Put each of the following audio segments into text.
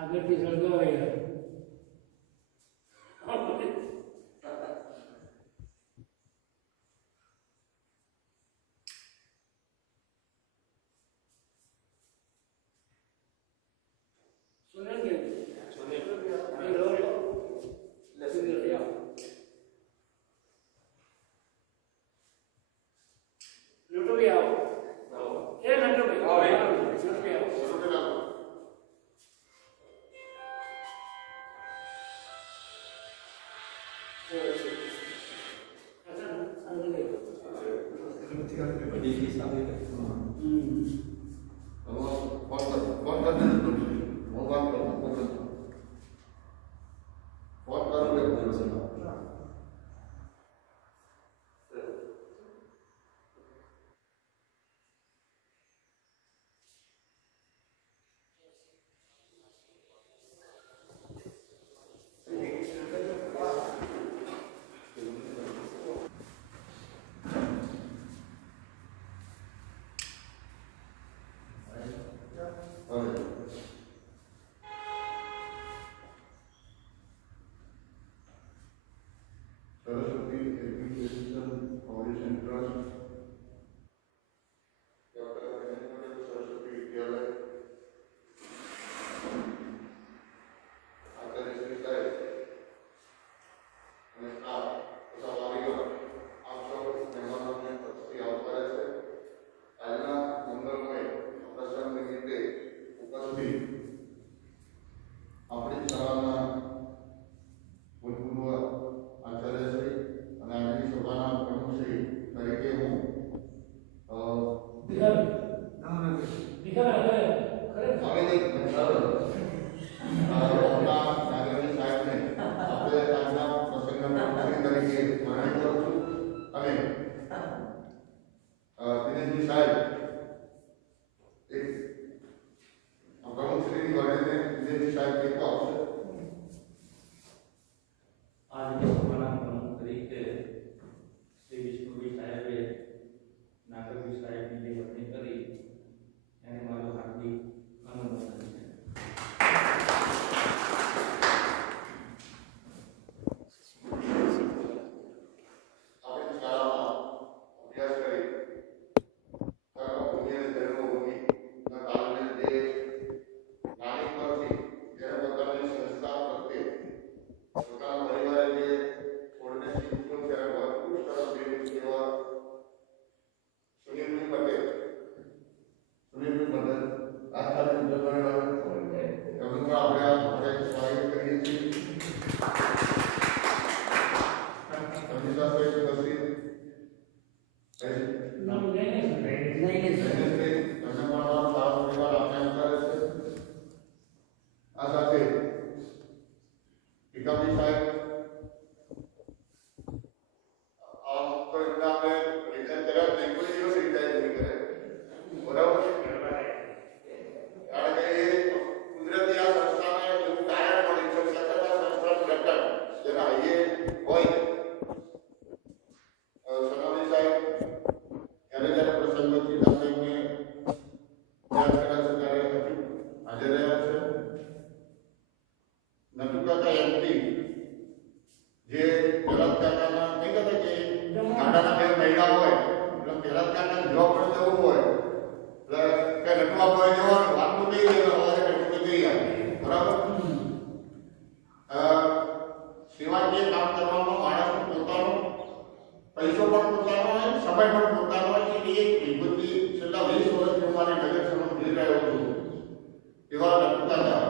आगे फिसल गया सुनेंगे लुटो भी आओ ये लुटो भी आओ लुटो भी आओ આ સાથે ટીકાભાઈ સાહેબ આમ તો એમના આપણે રિટર્ન કર્યા નહીં, કોઈ દિવસ રિટાયર નહીં કરે, બરાબર છે? કારણ કે એ કુદરતી આ સંસ્થાને એવું કારણ મળ્યું છે સતત આ સંસ્થાનું રટણ જેના એ હોય સનાવી સાહેબ જ્યારે પ્રસંગોથી સાહેબને યાદ કર્યા છે ત્યારે હાજર રહ્યા છે. નટુ કાકા એમપી જે ભરત કાકાના નહીં કહેતા કે ગાડાના બે મહિલા હોય એટલે ભરત કાકા જોબ પર જવું હોય એટલે કે નટવા બોય જવાનું વાતનું કહી દેવાનું હોય નટુ કહી આવે, બરાબર? સેવાકીય કામ કરવામાં માણસનું પોતાનો પૈસો પણ પોતાનો હોય, સમય પણ પોતાનો હોય. એ એક વિભૂતિ છેલ્લા 20 વર્ષથી અમારી નજર સામે જોઈ રહ્યો છું. એવા નટુ કાકા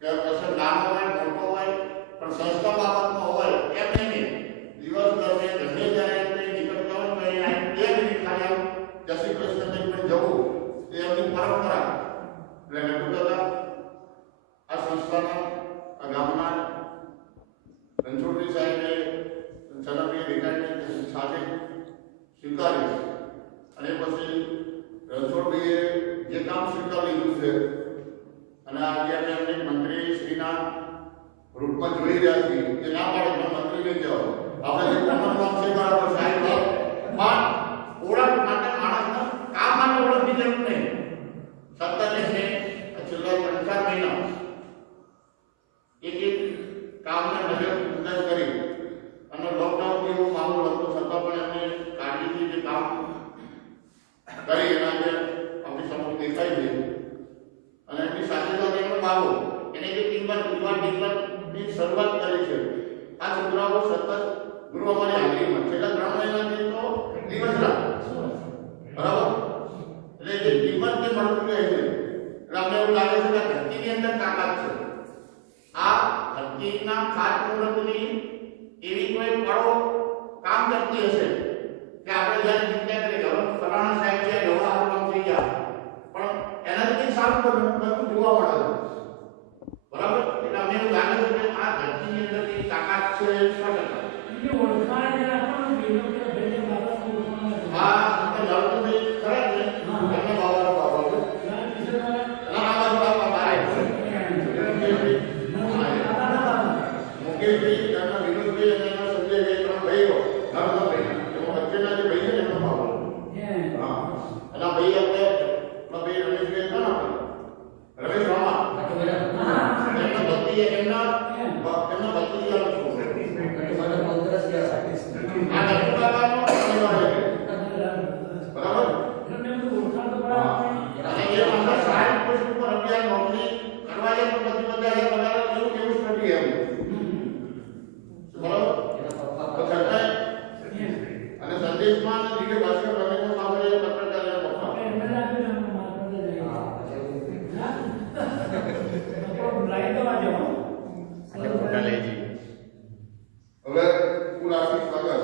કે પછી નાનો હોય મોટો હોય પણ સંસ્થા બાબતમાં હોય એમ નહીં, દિવસ દરમિયાન ધંધે જાય કંઈ નીકળતા હોય તો એ 2 મિનિટ ખાલી આમ જય શ્રી કૃષ્ણ કંઈ પણ જવું એ એમની પરંપરા. એટલે નટુ કાકા આ સંસ્થાના આ ગામના રણછોડજી સાહેબે જનપ્રિય રિટાયરમેન્ટ સાથે સ્વીકાર્યું અને પછી રણછોડભાઈએ જે કામ સ્વીકારી લીધું છે અને આજે અમે એમને મંત્રી શ્રીના રૂપમાં જોઈ રહ્યા છીએ કે ના પાડે પણ મંત્રી નહીં જાઓ આપણે જે પ્રમાણમાં છે બરાબર સાહેબ પણ ઓળખ માટે માણસને કામ માટે ઓળખની જરૂર નહીં. સતત એમને છેલ્લા 3-4 મહિના એક કામને નજર કરી અને લોકડાઉન જેવો માહોલ હતો છતાં પણ એમને કાળજીથી જે કામ કરી એના જે આપણી સમક્ષ દેખાય છે અને એમની સાથે સાથે એમનો બાબો એને જે ટીમની શરૂઆત કરી છે. આ છોકરાઓ સતત ગુરુ અમારી હાજરીમાં છેલ્લા 3 મહિનાથી તો દિવસ રાત, બરાબર? એટલે જે ટીમત જે મળતું રહે છે એટલે અમને એવું લાગે છે કે ધરતીની અંદર તાકાત છે. આ ધરતીના ખાતમુહૂર્તની એવી કોઈ પળો કામ કરતી હશે કે આપણે જ્યારે ચિંતા કરીએ કે હવે ફલાણા સાહેબ છે એવા આરામ થઈ ગયા પણ એનાથી સારું બધું જોવા મળે, બરાબર? એટલે અમને એવું લાગે છે કે આ ધરતીની અંદરની તાકાત છે 100%. હા નળભાઈ ખરા ને એમને બાબા મુકેશભાઈ એમના વિનોદભાઈ અને એમના સંજયભાઈ 3 ભાઈઓ નળભાઈ એમાં વચ્ચેના જે ભાઈ છે એમનો બાબો. હા એના ભાઈ આપણે ભાઈ રમેશભાઈ હતા ને રમેશ રામા એમના ભત્રીજા એમના ભત્રીજાનો છોકરો આ નટુ કાકાનો પરિવાર છે, બરાબર? અને એ અંદર 60 પોસ્ટ ઉપર અભિયાન નોકરી કરવા જાય તો પછી બધા એ પગાર કેવું સ્ટડી એમ, બરાબર? તો છતાંય અને સંદેશમાં દીકે ભાસ્કર રમેશનો સામે પત્રકાર પપ્પા હવે હું રાખી સ્વાગત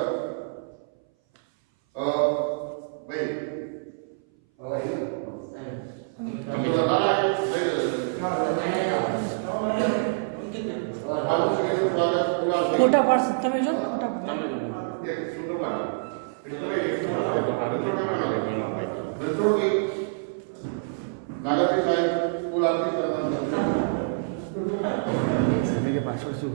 ફોટા પાડશે તમે જો ફોટા નાગરિક સાહેબ સ્કૂલ આર્થિક પાછળ શું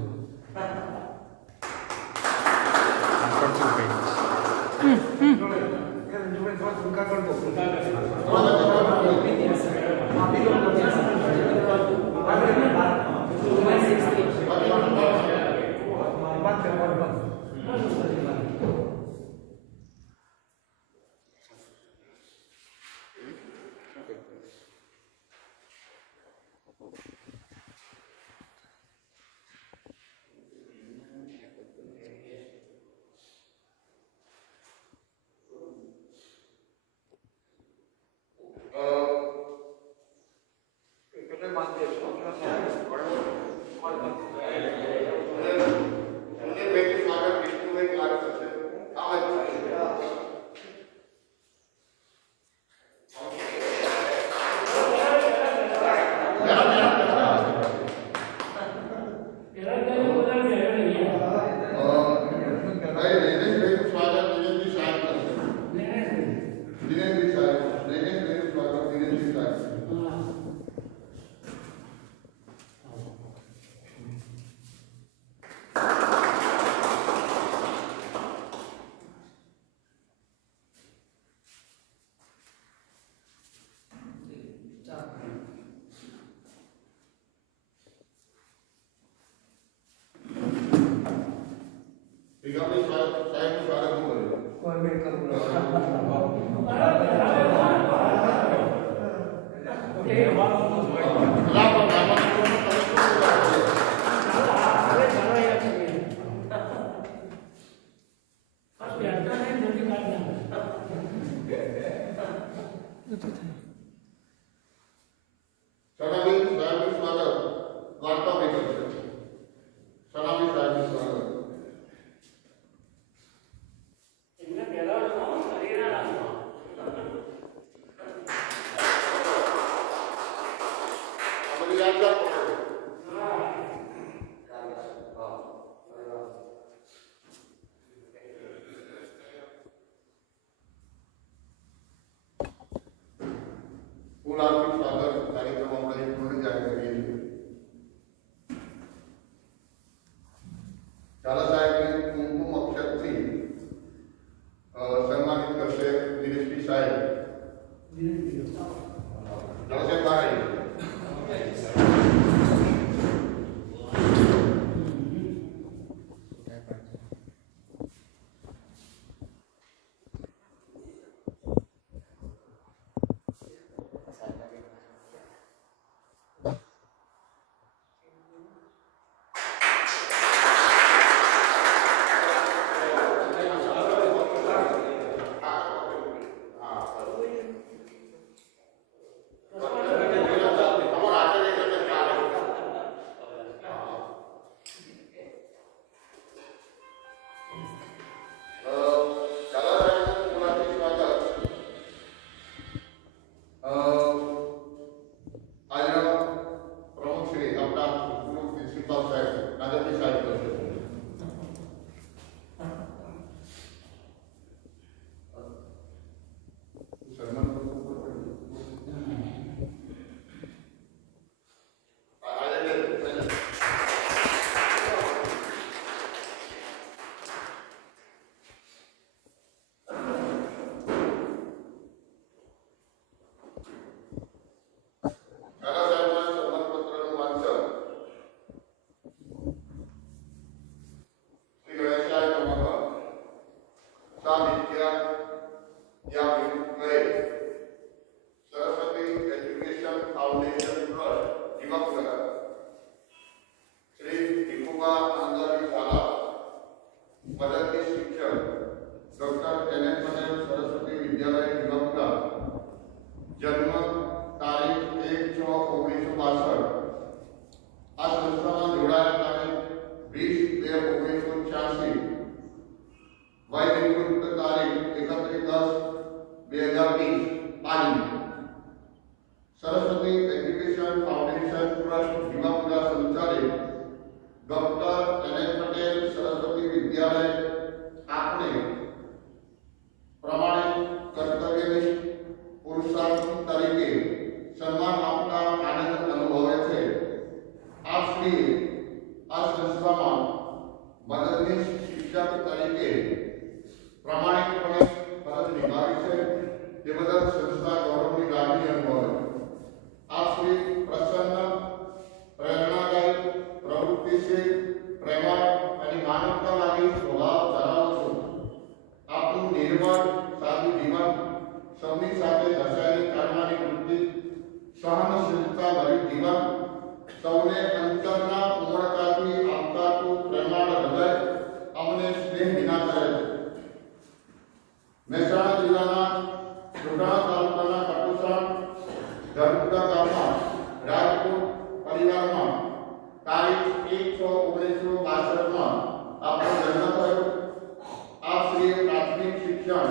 ટ્રસ્ટ ભીમાપુરા સંચાલિત ડોક્ટર NS પટેલ સરસ્વતી વિદ્યાલય આપને પ્રમાણિત કર્તવ્યનિષ્ઠ પુરુષાર્થી તરીકે સન્માન આપતા આનંદ અનુભવે છે. આપશ્રી આ સંસ્થામાં મદદનીશ શિક્ષક તરીકે પ્રમાણિકપણે ફરજ નિભાવી છે તે બદલ સંસ્થા ગૌરવની લાગણી અનુભવે. આપશ્રી પ્રસન્ન, પ્રેરણાદાયી, પ્રવૃત્તિશીલ, પ્રેમાળ અને માનવતાવાદી સ્વભાવ ધરાવો છો. આપનું નિર્મળ, સાદું જીવન, સૌની સાથે હસાઈ ચાલવાની વૃત્તિ, સહનશીલતા ભર્યું જીવન, સૌને અંતરના ઉમળકાથી આવકારતું પ્રેમાળ હૃદય અમને સ્નેહ વિના કરે છે. મહેસાણા જિલ્લાના સુરત તાલુકાના કટુસણ ધરપુરા ગામમાં રાજપૂત પરિવારમાં તારીખ 1/6/1962 આપનો જન્મ થયો. આપશ્રીએ પ્રાથમિક શિક્ષણ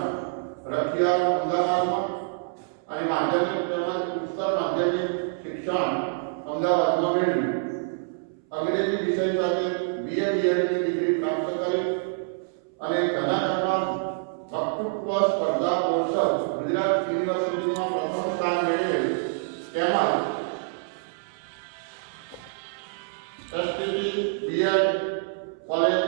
રખિયાલ અમદાવાદમાં અને માધ્યમિક તેમજ ઉચ્ચતર માધ્યમિક શિક્ષણ અમદાવાદમાં મેળવ્યું. અંગ્રેજી વિષય સાથે BA BEdની ડિગ્રી પ્રાપ્ત કરી અને કર્ણાટકમાં વક્તૃત્વ સ્પર્ધા કોર્સ ગુજરાત યુનિવર્સિટીમાં પ્રથમ સ્થાન મેળવેલ. તેમજ STT BEd કોલેજ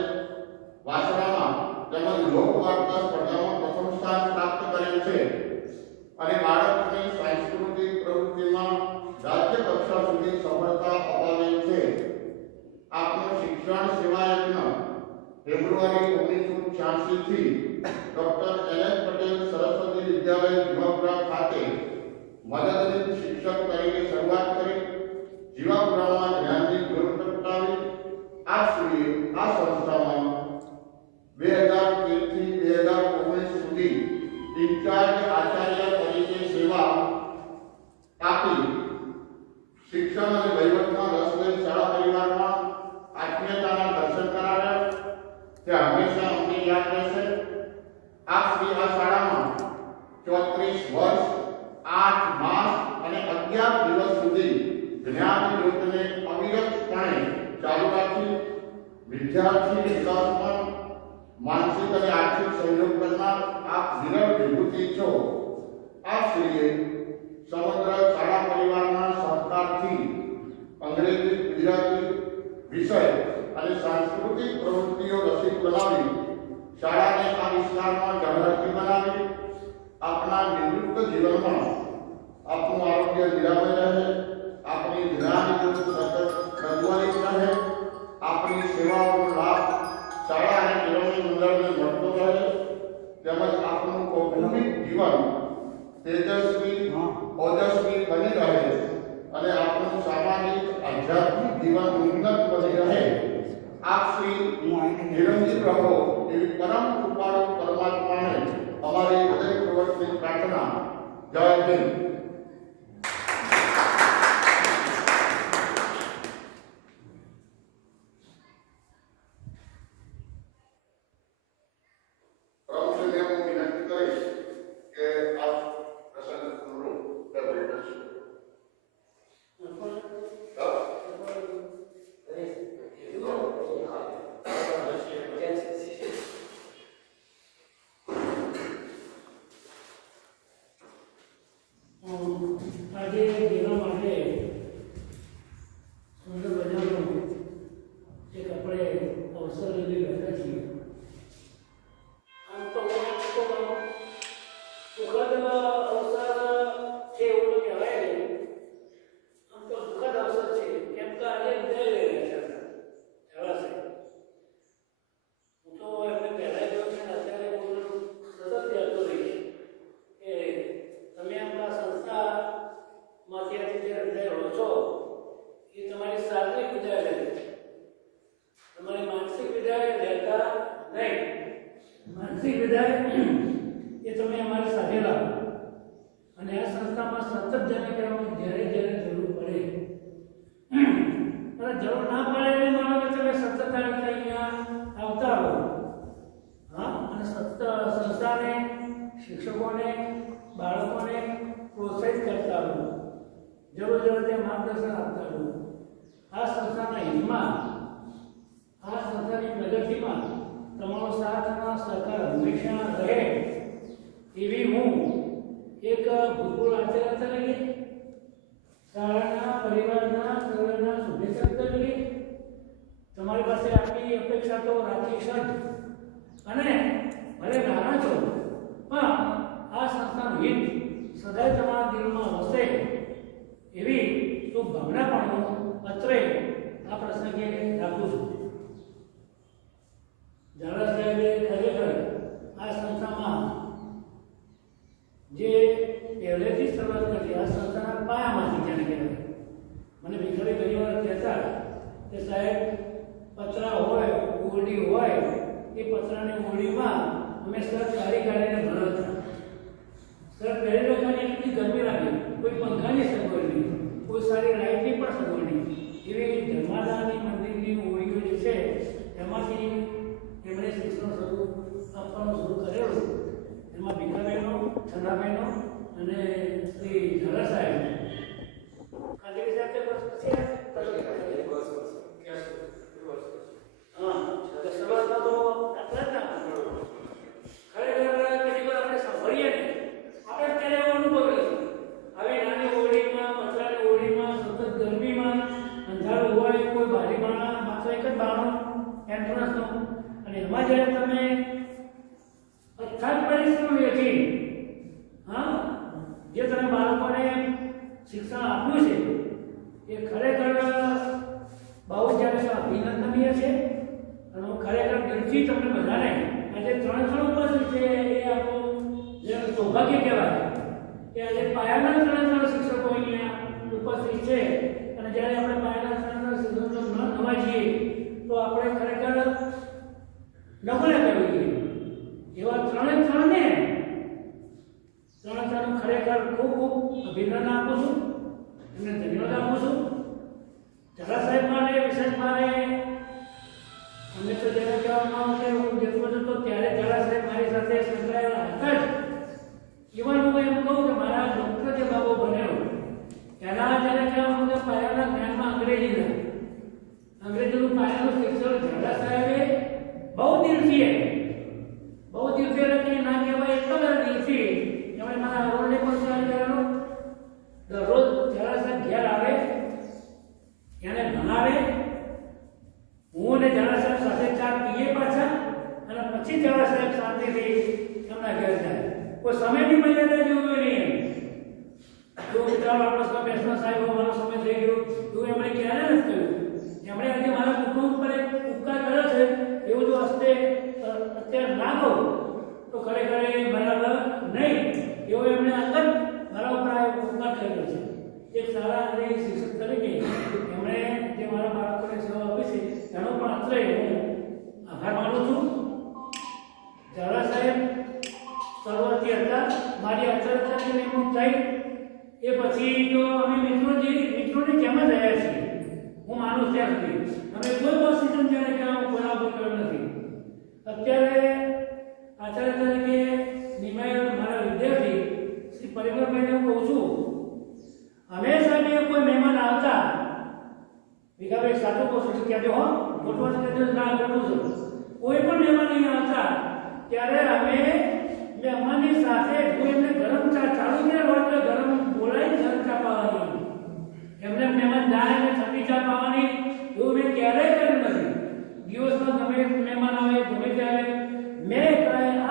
વાસણામાં તેમજ લોકવાર્તા સ્પર્ધામાં પ્રથમ સ્થાન પ્રાપ્ત કરેલ છે અને બાળકોની સાંસ્કૃતિક પ્રવૃત્તિમાં રાજ્ય કક્ષા સુધી સફળતા અપાવેલ છે. આપનો શિક્ષણ સેવા યજ્ઞ ફેબ્રુઆરી 1986 થી ડોક્ટર NS પટેલ સરસ્વતી વિદ્યાલય ભીમાપુરા ખાતે મદદનીશ શિક્ષક તરીકે શરૂઆત કરી જીવાપુરામાં જ્ઞાનની જ્યોત પ્રગટાવી. આપશ્રીએ આ સંસ્થામાં 2013 થી 2019 સુધી ઇન્ચાર્જ આચાર્ય તરીકે સેવા આપી શિક્ષણ અને વહીવટમાં રસ લઈ શાળા પરિવારમાં આત્મીયતાના દર્શન કરાવ્યા. તે હંમેશા અમને યાદ રહેશે. આપશ્રી આ શાળામાં 34 વર્ષ 8 માસ અને 11 દિવસ સુધી જ્ઞાન જ્યોતને અવિરતપણે ચાલુ રાખી વિદ્યાર્થી વિકાસમાં માનસિક અને આર્થિક સહયોગ કરનાર આપ વિરલ વિભૂતિ છો. આપશ્રીએ સમગ્ર શાળા પરિવારના સહકારથી અંગ્રેજી, ગુજરાતી વિષય અને સાંસ્કૃતિક પ્રવૃત્તિઓ રસિક બનાવી શાળાને આ વિસ્તારમાં ઝળહળતી બનાવી. આપના નિવૃત્ત જીવનમાં આપનું આરોગ્ય નિરામય રહે, આપની જ્ઞાન જ્યોત સતત પ્રજ્વલિત રહે, આપની સેવાઓનો લાભ શાળા અને કેળવણી મંડળને મળતો રહે, તેમજ આપનું કૌટુંબિક જીવન તેજસ્વી, ઓજસ્વી બની રહે અને આપનું સામાજિક આધ્યાત્મિક જીવન ઉન્નત બની રહે. આપશ્રી નિરંજિત રહો એવી પરમ કૃપાળુ પરમાત્માને અમારી હૃદયપૂર્વકની પ્રાર્થના. જય હિન્દ. આજે જેના માટે સુંદર મજાનું એક આપણે અવસર લઈને બેઠા છીએ. આમ તો સુખદ અવસર છે એવું તો કહેવાય નહીં. આમ તો સુખદ અવસર છે કેમ કે આજે વિદાય લઈ રહ્યા છે. હું તો એમને પહેલા જોયું છે ને અત્યારે હું સતત કહેતો રહીશ કે તમે આપણા સંસ્થામાંથી આજે જે વિદાય હો છો એ તમારી શારીરિક વિદાય લે, તમારી માનસિક વિદાય લેતા નહીં. માનસિક વિદાય એ તમે અમારી સાથે લાવો અને આ સંસ્થામાં સતત જાણે કરવાની જ્યારે જ્યારે જરૂર પડે અને જરૂર ના પડે એને માનો કે તમે સતત અહીંયા આવતા રહો. હા, અને સતત સંસ્થાને, શિક્ષકોને, બાળકોને પ્રોત્સાહિત કરતા રહો, જરૂર તે માર્ગદર્શન આપતા રહો. હંમેશા રહે એવી હું એક ભૂતપૂર્વ આચાર્ય તરીકે, શાળાના પરિવારના સર્વેના શુભેચ્છક તરીકે તમારી પાસે આટલી અપેક્ષા તો રાખી છે. અને ભલે નાના છો પણ આ સંસ્થાનું હિત સદાય તમારા દિલમાં વસે એવી શુભ ભાવના પણ હું અત્રે આ પ્રસંગે રાખું છું. ઝાલા સાહેબે ખરેખર આ સંસ્થામાં જે પહેલેથી શરૂઆત કરી, આ સંસ્થાના પાયામાંથી જેને કહેવાય. મને ભીખરે ઘણી વાર કહેતા કે સાહેબ પતરા હોય, ઓરડી હોય, એ પતરાની ઓરડીમાં અમે સર કાઢી કાઢીને ભરતા. સર પહેલી લોકોને એટલી ગરમી લાગી, કોઈ પંખાની સગવડ નહીં, કોઈ સારી લાઇટની પણ સગવડ નહીં. એવી ધર્માદાની મંદિરની ઓરડીઓ જે છે એમાંથી એમણે શિક્ષણ શરૂ આપવાનું શરૂ કરેલું. એમાં ભીખાબહેનો, છન્નાબહેનો અને શ્રી ઝાલા સાહેબ કાંજરી સાહેબ તે વર્ષ પછી હા શરૂઆતમાં તો આટલા જ ના ખરેખર કેટલી વાર આપણે સાંભળીએ ને આપણે અત્યારે એવો અનુભવ નથી. આવી નાની ઓરડીમાં, પતરાની ઓરડીમાં, સતત ગરમીમાં, અંધારું હોય, કોઈ બારી બારણા, માત્ર એક જ બારણું એન્ટ્રન્સનો, અને એમાં જ્યારે તમે અથાગ પરિશ્રમ વેઠી જે તમે બાળકોને શિક્ષણ આપ્યું છે એ ખરેખર બહુ જ્યારે અભિનંદનીય છે. અને હું ખરેખર દિલથી તમને બધાને આજે 3 ઉપસ્થિત છે એ આપણું જે સૌભાગ્ય કહેવાય કે આજે પાયાના 3 શિક્ષકો અહીંયા ઉપસ્થિત છે. અને જ્યારે આપણે પાયાના 3 શિક્ષકો ન નવાજીએ તો આપણે ખરેખર નબળા કરવી જોઈએ. એવા 3 ને 3 ખરેખર ખૂબ ખૂબ અભિનંદન આપું છું, એમને ધન્યવાદ આપું છું. ઝાલા સાહેબ માટે વિશેષ મારે અમે તો જ્યારે કહેવામાં આવે હું જન્મ હતો ત્યારે ઝાલા સાહેબ મારી સાથે સંકળાયેલા હતા જ. ઇવન હું એમ કહું કે મારા ડૉક્ટર જે બાબો બન્યો એના જ્યારે કહેવામાં કે પાયાના જ્ઞાનમાં અંગ્રેજીનું પાયાનું શિક્ષણ ઝાલા સાહેબે બહુ દિલથી એટલે ના કહેવાય એટલા બધા દિલથી એમણે મારા રોડને પણ ચાલી કરેલો. દરરોજ ઝાલા સાહેબ ઘેર આવે, એને ભણાવે, હું અને ઝાલા સાહેબ સાથે ચા પીએ પાછા, અને પછી ઝાલા સાહેબ શાંતિથી એમના ઘેર જાય. કોઈ સમયની મર્યાદા જેવું નહીં. જો ચાલો આપણો સમય બેસવા સાહેબ મારો સમય થઈ ગયો એવું એમણે ક્યારે નથી કહ્યું. એમણે આજે મારા કુટુંબ પર એક ઉપકાર કર્યો છે એવું જો અત્યારે ના કહું તો ખરેખર બરાબર નહીં. એવો એમણે આગળ મારા ઉપર આ ઉપકાર કરેલો છે. એક સારા અને શિક્ષક તરીકે એમણે જે મારા બાળકોને સેવા આપી છે એનો પણ અત્રે હું આભાર માનું છું. ઝાલા સાહેબ શરૂઆતથી હતા, મારી આચાર્યની નિમણૂક થઈ એ પછી તો અમે મિત્રોની જેમ જ રહ્યા છીએ. હું માનું ત્યાં સુધી અમે કોઈ પોઝિશન જ્યારે કે હું કોઈના ઉપર કર્યો નથી. અત્યારે આચાર્ય તરીકે નિમાયેલ મારા વિદ્યાર્થી શ્રી પરિમલભાઈને હું કહું છું, હંમેશા જે કોઈ મહેમાન આવતા, ભીખાભાઈ સાચું કહું છું કહેજો હો, ખોટું કહેજો ના ખોટું છું, કોઈ પણ મહેમાન અહીંયા આવતા ત્યારે અમે મહેમાનની સાથે જો એમને ગરમ ચા ચાલુ કર્યા હોય તો ગરમ બોલાવી ગરમ ચા પાવાની, એમને મહેમાન જાય અને ઠંડી ચા પાવાની એવું મેં ક્યારેય કર્યું નથી. દિવસમાં ગમે મહેમાન આવે ગમે ત્યારે મેં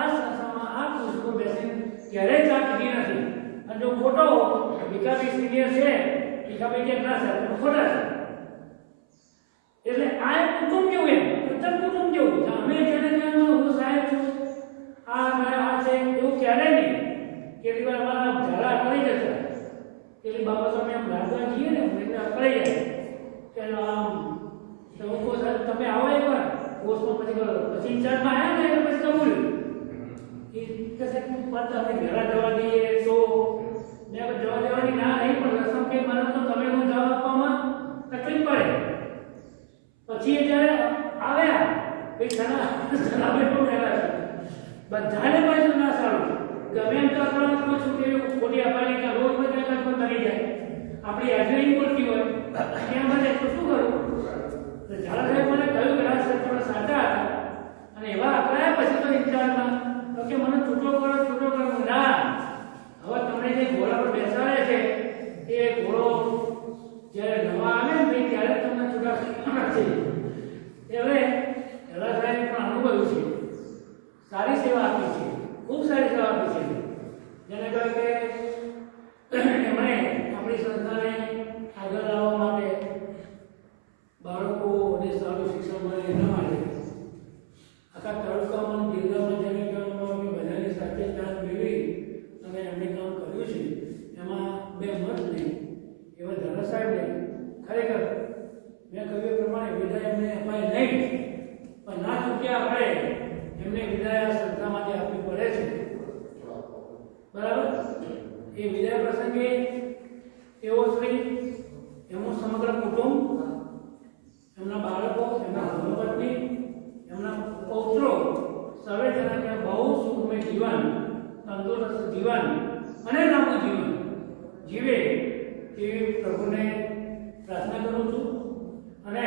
આ સંસ્થામાં આ ખુરશી પર બેસીને ક્યારેય ચા પીધી નથી. અને જો ખોટો ભીખાભાઈ સિનિયર છે, ભીખાભાઈ કે ના સાહેબ ખોટા છે. એટલે આ એક કુટુંબ જેવું, એમ પ્રથમ કુટુંબ જેવું. અમે જેને કહેવાનું હું સાહેબ છું, આ છે એવું ક્યારેય નહીં. કેટલી વાર અમારા ઝાલા અકળાઈ જતા, કેટલી બાબતો અમે એમ લાગવા જઈએ ને એટલે અકળાઈ જાય કે આમ તો હું કહું સાહેબ તમે આવો એકવાર કોર્સમાં પછી ઇન્ચાર્જમાં આવ્યા ને એટલે પછી કબૂલ્યું એ કે સાહેબ પાછા અમે ઘરે જવા દઈએ તો મેં જવા દેવાની ના નહીં, પણ રસમ કંઈ મારે તો તમે હું જવાબ આપવામાં તકલીફ પડે. પછી એ જ્યારે આવ્યા એ સલામે પણ રહેલા છે બધાને પાછું ના સારું. ગમે એમ તો આપણે કોઈ છૂટી ખોટી આપવાની કે રોજ બધા પણ કરી જાય, આપણી હાજરી બોલતી હોય ત્યાં મને તો શું કરું. ઝાલા સાહેબ મને કહ્યું કે રાજ સાહેબ સાચા હતા અને એવા અકળાયા પછી તો ઇન્ચાર્જમાં તો એમને વિદાય સંસ્થામાંથી આપવી પડે છે, બરાબર? એ વિદાય પ્રસંગે તેઓ શ્રી એમનું સમગ્ર કુટુંબ, એમના બાળકો, એમના ધર્મપત્ની, એમના પૌત્રો સર્વે જણાને બહુ સુખમય જીવન, તંદુરસ્ત જીવન અને લાંબુ જીવન જીવે તેવી પ્રભુને પ્રાર્થના કરું છું અને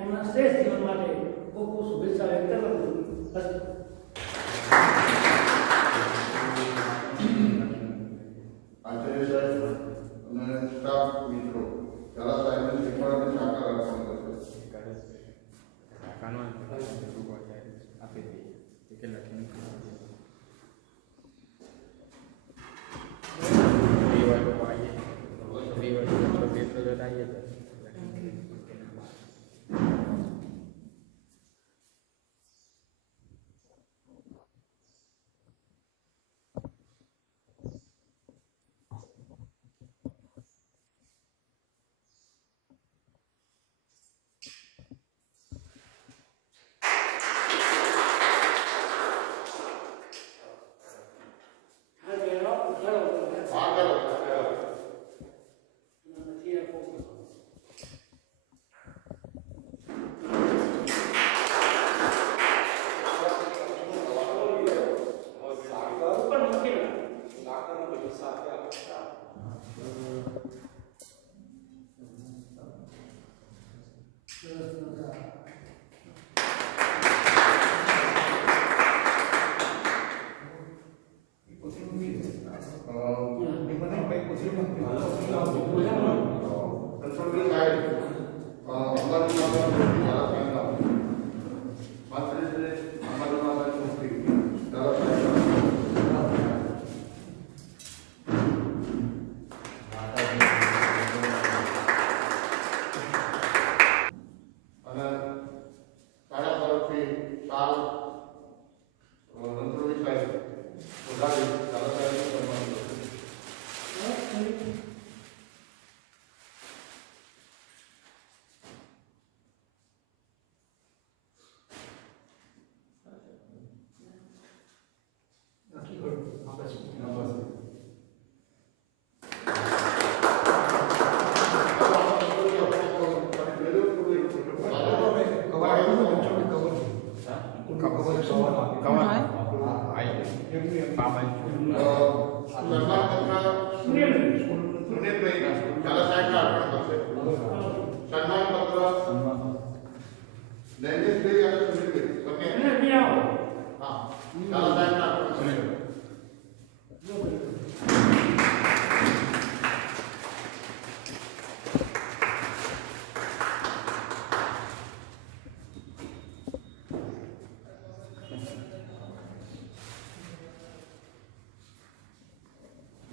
એમના શ્રેષ્ઠ જીવન માટે ખૂબ ખૂબ શુભેચ્છા વ્યક્ત કરું છું. આચાર્ય સાહેબ અને સ્ટાફ મિત્રો ઝાલા સાહેબને શીખવાડવાની સાકાર અર્પણ કરશે. આપી દઈએ કે લખીને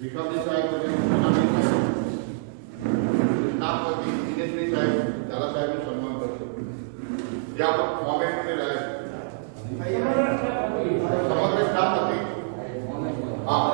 વિક્રમજી સાહેબ અને સોનાલી સાહેબ સ્ટાફ વતી દિનેશભાઈ સાહેબ ઝાલા સાહેબનું સન્માન કરશે. જે આપણે મોમેન્ટને લાગે સમગ્ર સ્ટાફ વતી હા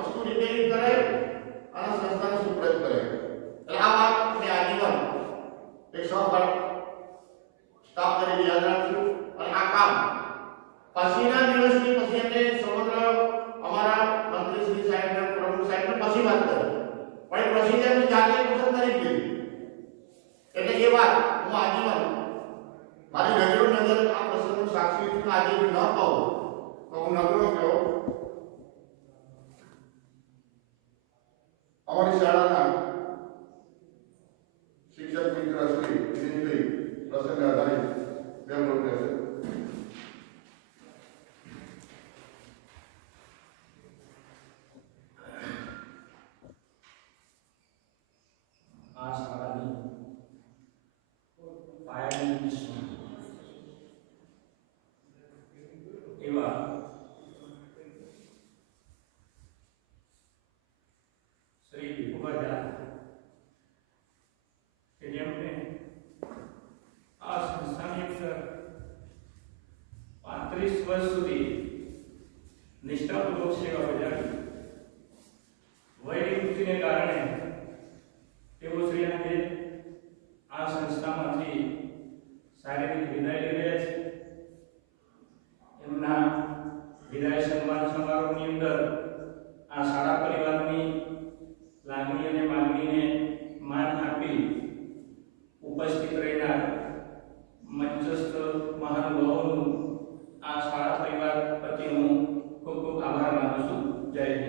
વસ્તુ રિપેરિંગ કરે અને સંસ્થાને સુપ્રત કરે સાહેબને પછી વાત કરી પણ પ્રેસિડેન્ટ જાતે પસંદ કરી દીધી એટલે એ વાત હું આજીવન મારી નજરો નજર આ પ્રસંગનો સાક્ષી છું આજે ન કહું તો હું નગરો ગયો અમારી શાળાના શિક્ષક મિત્ર શ્રી દિનેશભાઈ પ્રસંગ આધારિત બે બોલતે છે આ શાળાની પાયાની નિષ્ણાત એવા શ્રી ભીખુભા કે જેમણે આ સંસ્થાની અંદર 35 વર્ષ સુધી નિષ્ઠાપૂર્વક સેવા બજાવી વયની વૃત્તિને કારણે તેઓ શ્રી આજે આ સંસ્થામાંથી શારીરિક વિદાય લઈ રહ્યા છે એમના વિદાય સન્માન સમારોહની અંદર આ શાળા પરિવારની લાગણી અને માંગણીને માન આપી ઉપસ્થિત રહેનાર મંચસ્થ મહાનુભાવોનું આ શાળા પરિવાર પ્રત્યે હું ખૂબ ખૂબ આભાર માનું છું. જય હિન્દ.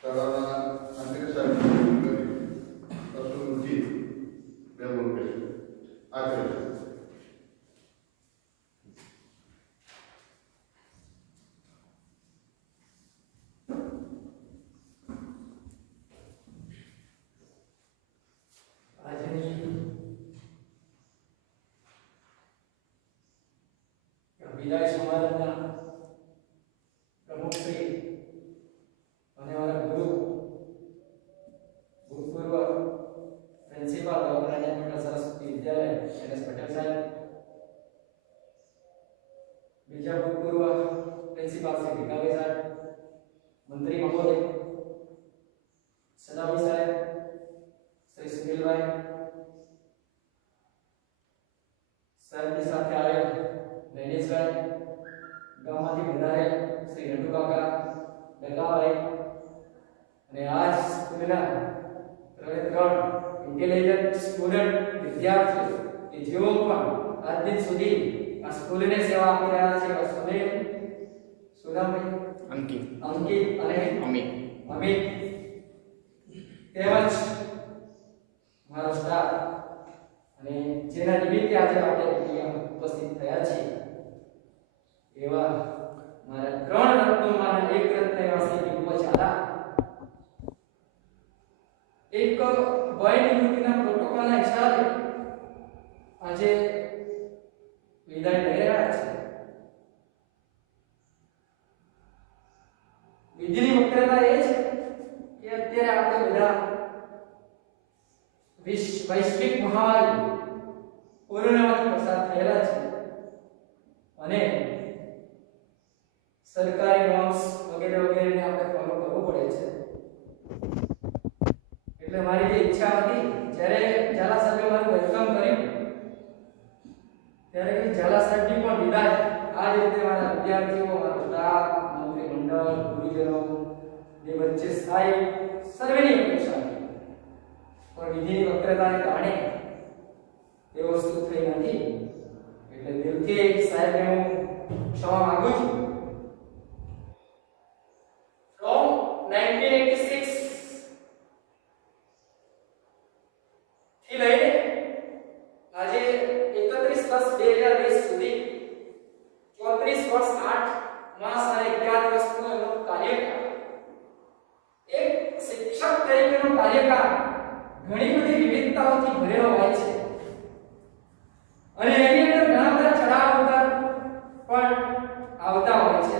શાળાના મંત્રી સાહેબ કસુરજી બે બોલતે છે આગળ વિદાય સમારંભના પ્રમુખ શ્રી અને અમારા ગુરુ ભૂતપૂર્વ પ્રિન્સિપાલ ડોક્ટર રાજેન્દ્ર પટેલ સરસ્વતી વિદ્યાલય NS પટેલ સાહેબ, બીજા ભૂતપૂર્વ પ્રિન્સિપાલ શ્રી ભીખાભાઈ સાહેબ, મંત્રી મહોદય સદાભાઈ સાહેબ, શ્રી સુનિલભાઈ સાહેબની સાથે આવેલ નૈનેશભાઈ, ગામમાંથી વધારે શ્રી રંડુ કાકા, ડગાભાઈ અને આ સ્કૂલના ત્રણ ઇન્ટેલિજન્ટ સ્ટુડન્ટ વિદ્યાર્થીઓ કે જેઓ પણ આજ દિન સુધી આ સ્કૂલને સેવા આપી રહ્યા છે એવા સુનિલ, સુદામભાઈ, અંકિત અને અમિત તેમજ મારો સ્ટાફ અને જેના નિમિત્તે આજે આપણે અહીંયા ઉપસ્થિત થયા છીએ એવા મારા ત્રણ રત્નોમાંના એક રત્ન એવા શ્રી ભીખુભા ઝાલા એક વય નિવૃત્તિના પ્રોટોકોલના હિસાબે આજે વિદાય લઈ રહ્યા છે. વિધિની વક્રતા એ છે કે અત્યારે આપણે બધા વૈશ્વિક મહામારી કોરોનામાંથી પસાર થયેલા છે અને સરકારી નોર્મ્સ વગેરે વગેરેને આપણે ફોલો કરવું પડે છે. એટલે મારી જે ઈચ્છા હતી જ્યારે ઝાલા સાહેબે મારું વેલકમ કર્યું ત્યારે કે ઝાલા સાહેબની પણ વિદાય આ જ રીતે મારા વિદ્યાર્થીઓ, મારો સ્ટાફ, મંત્રી મંડળ, ગુરુજનો એ વચ્ચે સ્થાયી સર્વેની અપેક્ષા હતી પણ વિધિની વક્રતાને કારણે એ વસ્તુ થઈ નથી. એટલે દિલથી સાહેબને હું ક્ષમા માંગુ છું. From 1986 થી લઈને આજે 31/10/2020 સુધી 34 વર્ષ 8 માસ અને 11 વર્ષનો એનો કાર્યકાળ, એક શિક્ષક તરીકેનો કાર્યકાળ ઘણી બધી વિવિધતાઓથી ભરેલો હોય છે અને એની અંદર ઘણા બધા ચઢાવ ઉતાર પણ આવતા હોય છે.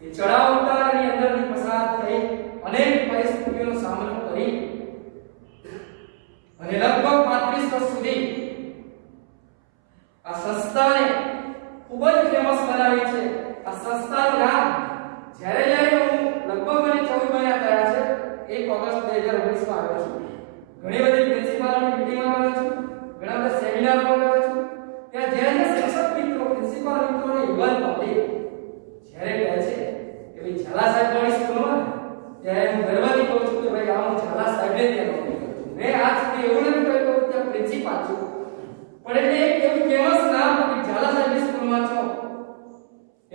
એ ચઢાવ ઉતારની અંદરથી પસાર થઈ અનેક પરિસ્થિતિઓનો સામનો કરી અને લગભગ 35 વર્ષ સુધી આ સંસ્થાને ખૂબ જ ફેમસ બનાવી છે. આ સંસ્થાનું નામ જ્યારે હું લગભગ મને 14 મહિના થયા છે 1 ઓગસ્ટ 2019 માં આવ્યો છું. ઘણી બધી પ્રિન્સિપાલોની મીટિંગમાં આવ્યો છું, ઘણા બધા સેમિનારમાં આવ્યો છું. ત્યાં જે શિક્ષક મિત્રો, પ્રિન્સિપાલ મિત્રોને યુવાન પબ્લિક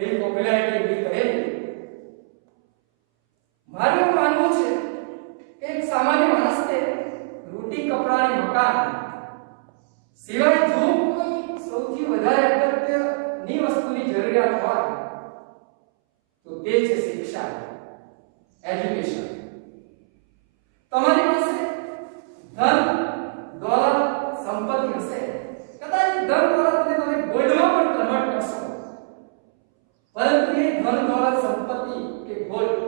એવી પોપ્યુલારિટી ઊભી કરેલી. મારું એવું માનવું છે કે એક સામાન્ય માણસને રોટી કપડાં અને મકાન સિવાય જો કોઈ સૌથી વધારે અગત્યની વસ્તુની જરૂરિયાત હોય તો તે છે શિક્ષા, એજ્યુકેશન. તમારી પાસે ધન, દોલત, સંપત્તિ હશે, કદાચ ધન દોલતને તમે ગોલ્ડમાં પણ કન્વર્ટ કરશો, પરંતુ એ ધન દોલત સંપત્તિ કે ગોલ્ડ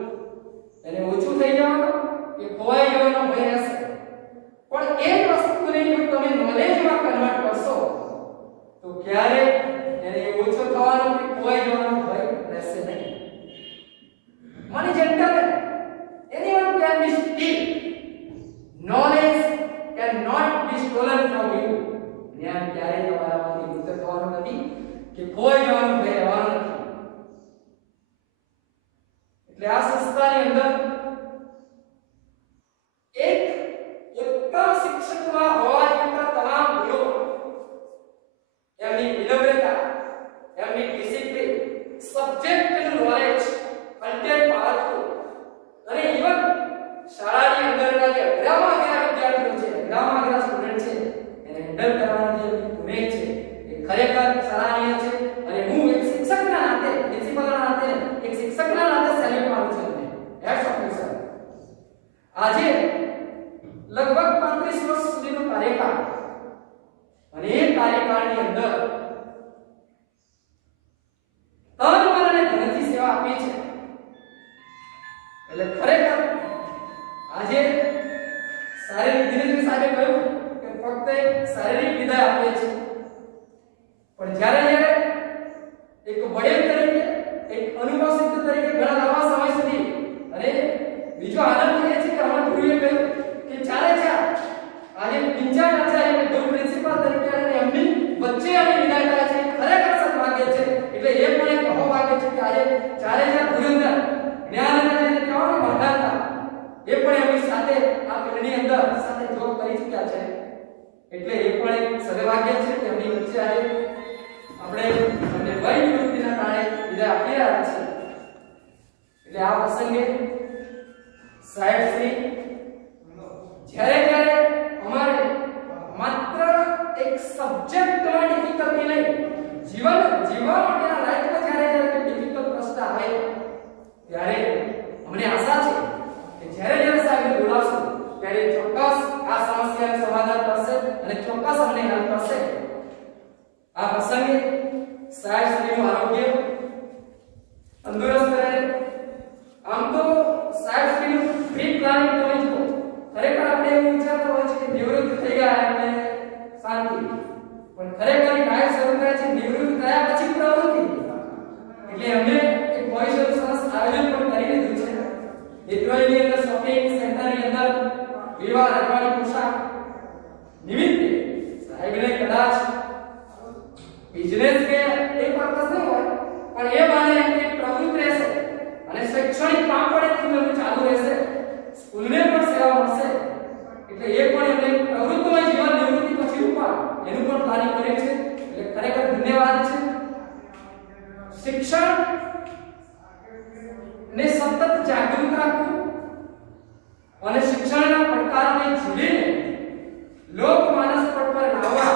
એને ઓછું થઈ જવાનું કે ખોવાઈ જવાનો ભય રહેશે. પણ એ વસ્તુને જો તમે નોલેજમાં કન્વર્ટ કરશો તો ક્યારે એને ઓછો થવાનો કે ખોવાઈ જવાનો ભય રહેશે નહીં. Money gentlemen, anyone can be steal. Knowledge cannot be stolen from you. જ્ઞાન ક્યારે તમારામાંથી મુક્ત થવાનું નથી કે ખોવાઈ જવાનું ભય રહેવાનો નથી. એટલે આ સંસ્થાની અંદર એક ઉત્તમ શિક્ષકમાં હોવા જેવા તમામ ગુણો, એમની વિનમ્રતા, એમની ડિસિપ્લિન, સબ્જેક્ટનું નોલેજ, કન્ટેન્ટ પાવરફુલ અને ઇવન શાળાની અંદરના જે અગ્રામાં વિદ્યાર્થીઓ છે, અગ્રામાં સ્ટુડન્ટ છે, એને હેન્ડલ કરવાનો જે ગુણ છે એ ખરેખર સરાહનીય છે. અને હું એક શિક્ષકના નાતે, પ્રિન્સિપલના નાતે, એક શિક્ષકના નાતે સેલ્યુટ મારું છું એમને. Hats of you sir. આજે લગભગ 35 વર્ષ સુધીનો કાર્યકાળ અને એ કાર્યકાળની અંદર તન મન અને ધનથી સેવા આપી છે. એટલે ખરેખર આજે શારીરિક ધીરે સાહેબે કહ્યું કે ફક્ત એક શારીરિક વિદાય આપે છે, પણ જ્યારે એક વડીલ તરીકે, એક અનુભવ સિદ્ધ તરીકે ઘણા લાંબા સમય સુધી, અને બીજો આનંદ એ છે કે અમારા ગુરુએ કહ્યું કે ચારે ચાર આજે પિંચાળ આચાર્ય અને ગુરુ પ્રિન્સિપાલ તરીકે અને એમની વચ્ચે અમે વિદાય થાય છે. ખરેખર સદભાગ્ય છે. એટલે એ પણ એક મહોભાગ્ય છે કે આજે ચારે ચાર ગુરુંદર જ્ઞાનના જેને કહેવાય વાંધાતા એ પણ એમની સાથે આ પેઢીની અંદર સાથે જોબ કરી ચૂક્યા છે. એટલે એ પણ એક સદભાગ્ય છે કે એમની વચ્ચે આજે આપણે અને વય નિવૃત્તિના કારણે વિદાય આપી રહ્યા છીએ. એટલે આ પ્રસંગે સાહેબ શ્રી જ્યારે અમારે માત્ર એક સબ્જેક્ટમાં ડિફિકલ્ટી નહીં, જીવન જીવવા માટેના લાઈફમાં જ્યારે ડિફિકલ્ટ પ્રશ્ન આવે ત્યારે અમને આશા છે કે જ્યારે સાહેબને બોલાવશું ત્યારે ચોક્કસ આ સમસ્યાનું સમાધાન કરશે અને ચોક્કસ અમને હેલ્પ કરશે. આ પ્રસંગે સાહેબ શ્રીનું આરોગ્ય તંદુરસ્ત રહે. આમ તો સાહેબ શ્રીનું પ્રી પ્લાનિંગ તમે જુઓ, ખરેખર આપણે એવું વિચારતા હોય છે કે નિવૃત્ત થઈ ગયા એટલે શાંતિ, પણ ખરેખર કાય શરૂ થાય છે નિવૃત્ત થયા પછી પ્રવૃત્તિ. એટલે અમને એક ભવિષ્યનું સરસ આયોજન પણ કરી લીધું છે. ઇત્રોઈની અંદર શોપિંગ સેન્ટરની અંદર વિવાહ રજવાડી પોશાક નિમિત્તે સાહેબને કદાચ બિઝનેસ કે એક પર્પસ નહીં હોય, પણ એ બાને એક પ્રવૃત્તિ રહેશે અને શૈક્ષણિક કામ પણ એક એમનું ચાલુ રહેશે, સ્કૂલને પણ સેવા મળશે. એટલે એ પણ એમને પ્રવૃત્તિમય જીવન નિવૃત્તિ પછી ઉપર એનું પણ પ્લાનિંગ કર્યું છે. એટલે ખરેખર ધન્યવાદ છે. શિક્ષણ ને સતત જાગૃત રાખવું અને શિક્ષણના પડકારને ઝીલીને લોકમાનસ પટ પર લાવવા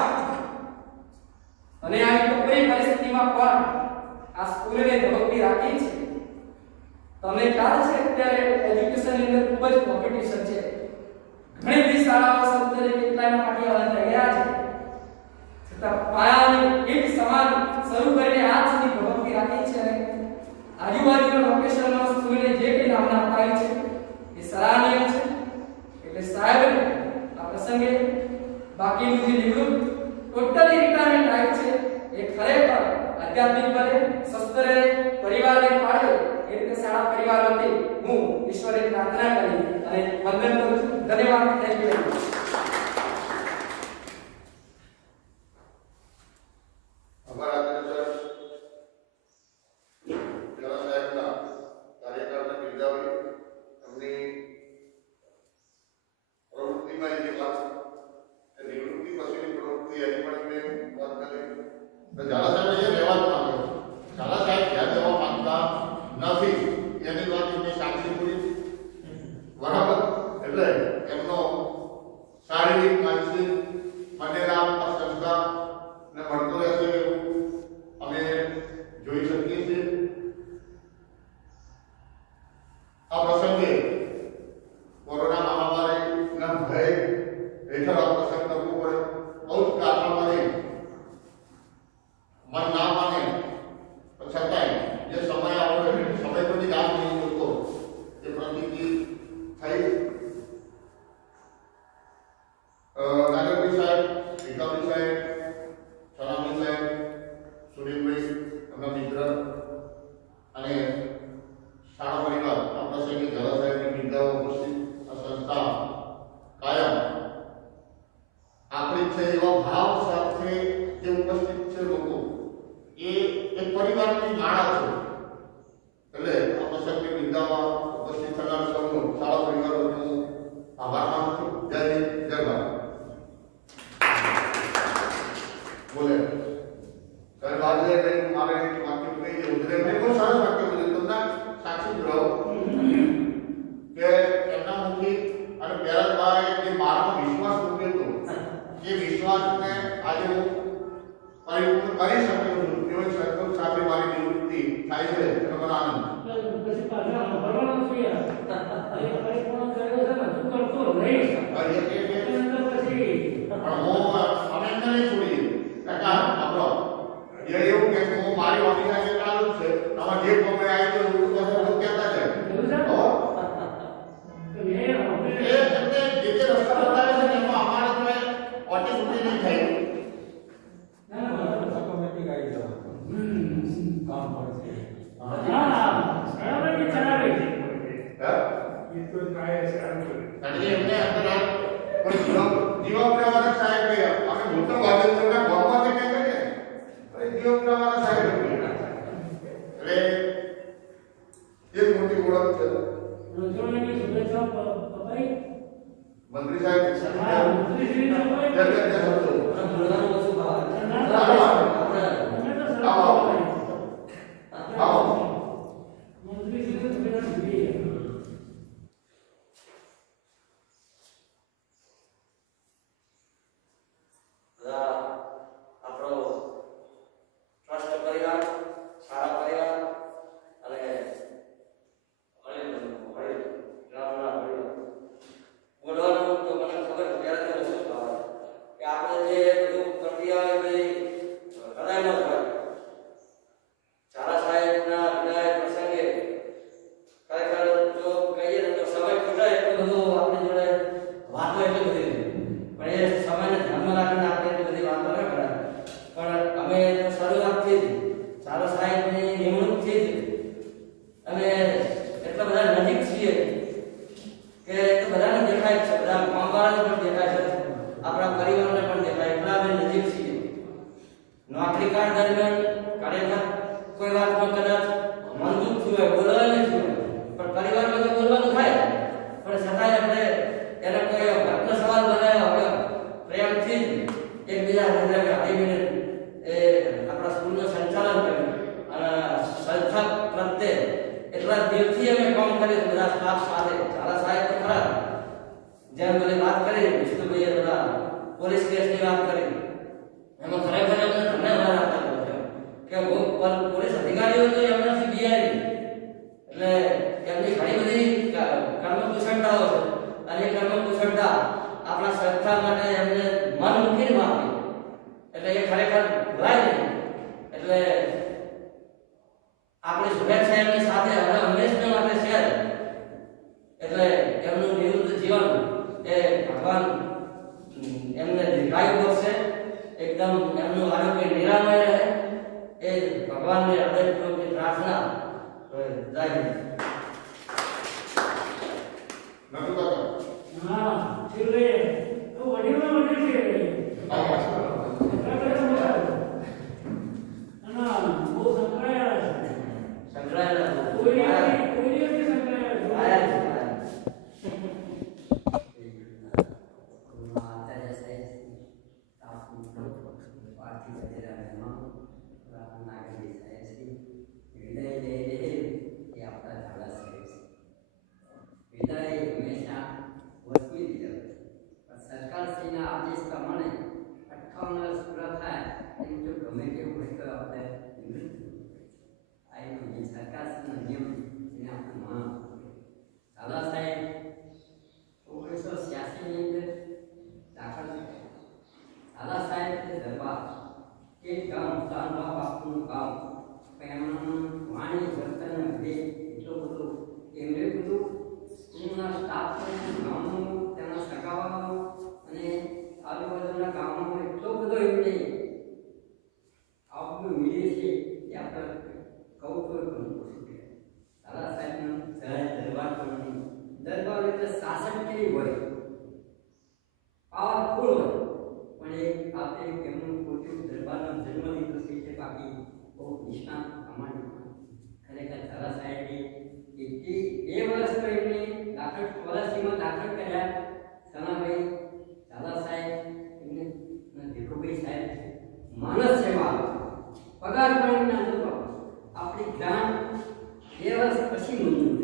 અને આ કપરી પરિસ્થિતિમાં પણ આ સ્કૂલને ધબકતી રાખી છે. તમને ખ્યાલ છે અત્યારે એજ્યુકેશનની અંદર ખૂબ જ કોમ્પિટિશન છે. ઘણી બધી શાળાઓ સત્તરે કેટલાયના પાટિયા થઈ ગયા છે, છતાં પાયાની ઈંટ સમાન શરૂ કરીને આજ સુધી ધબકતી રાખી છે. અને આજુબાજુના લોકેશનમાં સ્કૂલને જે કંઈ નામના અપાય છે એ સરાહનીય છે. એટલે સાહેબને આ પ્રસંગે બાકીનું જે નિવૃત્ત ટોટલી રિટાયરમેન્ટ આવ્યું છે એ ખરેખર આધ્યાત્મિક બને, સ્વસ્થ રહે, પરિવારને પાડે એ રીતે શાળા પરિવાર વતી હું ઈશ્વરને પ્રાર્થના કરી અને વંદન કરું છું. ધન્યવાદ. Thank you. ઝાલા સાહેબ અહીંયા રહેવા જ માંગે છે. ઝાલા સાહેબ જ્યાં જવા થાય જે સમય આવ્યો સમય પછી કામ નહીં થતો એ પ્રતિનિધિ થઈ નાગરભાઈ સાહેબ, ભીખાભાઈ સાહેબ, સલામી સાહેબ, સુરેશભાઈ, એમના મિત્ર અને શાળા પરિવાર આ પ્રસંગે ઝાલા સાહેબની બિરદાઓ ઉપસ્થિત આ સંસ્થા કાયમ આપણી છે એવા ભાવ સાથે જે ઉપસ્થિત છે લોકો એ એક પરિવારની માળા છે. એટલે આ પ્રસંગે બિરદામાં ઉપસ્થિત થનાર સૌનો શાળા પરિવાર વતી હું આભાર માનું છું. જય હિન્દ, જય ભારત. બોલે સાહેબ આજે બેન મારે વાક્ય કહી દેવું છે. મેં બહુ સરસ વાક્ય બોલ્યું. તમને સાક્ષી રહો કે એમના મુખી અને પહેલાં જે મારામાં વિશ્વાસ મૂક્યો હતો એ વિશ્વાસને આજે હું પરિપૂર્ણ કરી શક્યો છું. એવો સંતોષ સાથે મારી નિવૃત્તિ થાય છે એનો મને આનંદ. પછી પાછા ભરવાનું છે યાર. એ પરિપૂર્ણ કર્યો છે ને તું કરતો રહીશ. પછી પણ હું અમે એમને નહીં છોડીએ. કાકા આપણો એ એવું કે હું મારી ઓફિસ આજે ચાલુ જ છે. આમાં જે ગમે આવી તો એવું લોકો કહેતા જાય. એ એમને જે રસ્તા બતાવે છે એમાં અમારે તો ઓટી ફૂટી નહીં થઈ. ઓટોમેટિક આવી જવાનું કામ પડશે. એટલે એમને અંદર પણ જીવપ્રવાના સાહેબ ગયા અમે મોટો વાજેન્દ્રના ગોળમાંથી કઈ કરીએ અરે જીવપ્રવાના સાહેબ ગયા એટલે એક મોટી ઓળખ છે. મંત્રી સાહેબ જય જય જય હતો. આવો સરકારશ્રીના આદેશ પ્રમાણે મંજૂર